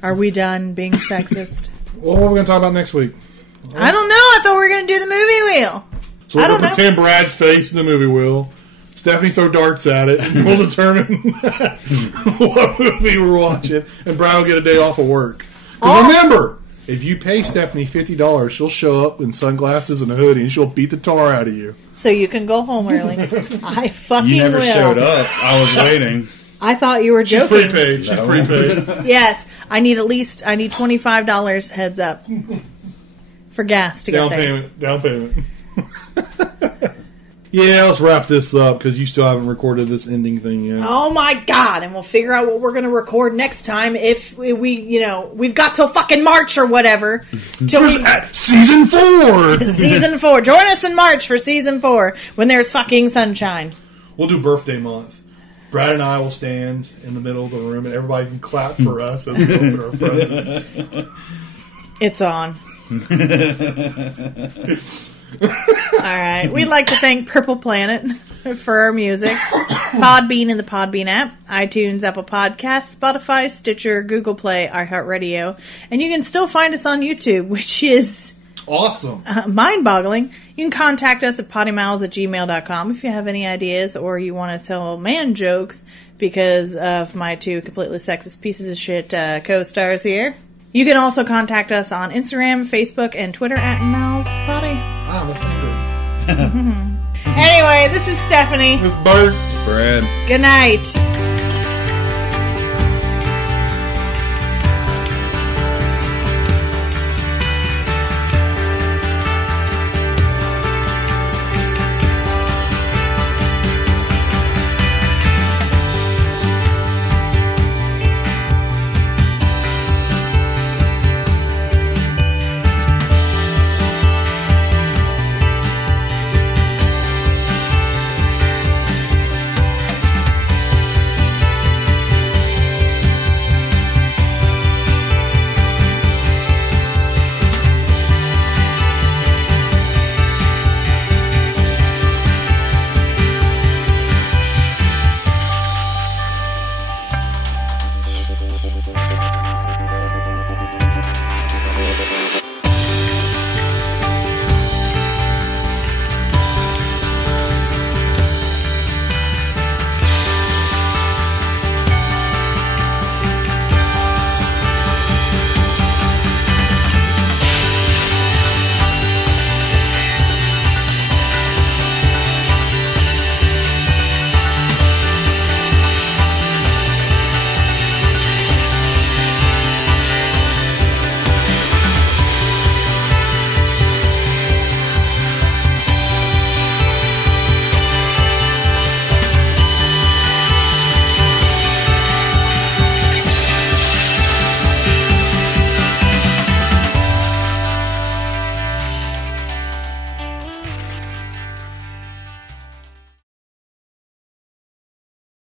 Are we done being sexist? Well, what are we going to talk about next week? I don't know. I thought we were going to do the movie wheel. So we're going to pretend Brad's face in the movie wheel. Stephanie throw darts at it. And we'll determine what movie we're watching. And Brad will get a day off of work. Because remember, if you pay Stephanie $50, she'll show up in sunglasses and a hoodie and she'll beat the tar out of you. So you can go home early. I fucking will. You never showed up. I was waiting. I thought you were joking. She's prepaid. She's prepaid. Yes. I need $25 heads up for gas to get there. Down payment. Yeah, let's wrap this up because you still haven't recorded this ending thing yet. Oh my God! And we'll figure out what we're going to record next time if we've got till fucking March or whatever. Season 4! Season 4. Join us in March for Season 4 when there's fucking sunshine. We'll do birthday month. Brad and I will stand in the middle of the room and everybody can clap for us as we open our presents. It's on. Alright, we'd like to thank Purple Planet for our music, Podbean and the Podbean app, iTunes, Apple Podcasts, Spotify, Stitcher, Google Play, iHeartRadio, and you can still find us on YouTube, which is awesome, mind-boggling. You can contact us at pottymouths@gmail.com if you have any ideas or you want to tell man jokes because of my 2 completely sexist pieces of shit co-stars here. You can also contact us on Instagram, Facebook, and Twitter at MouthsPotty. Ah, that's not good. Anyway, this is Stephanie. This is Bert. It's Brad. Good night.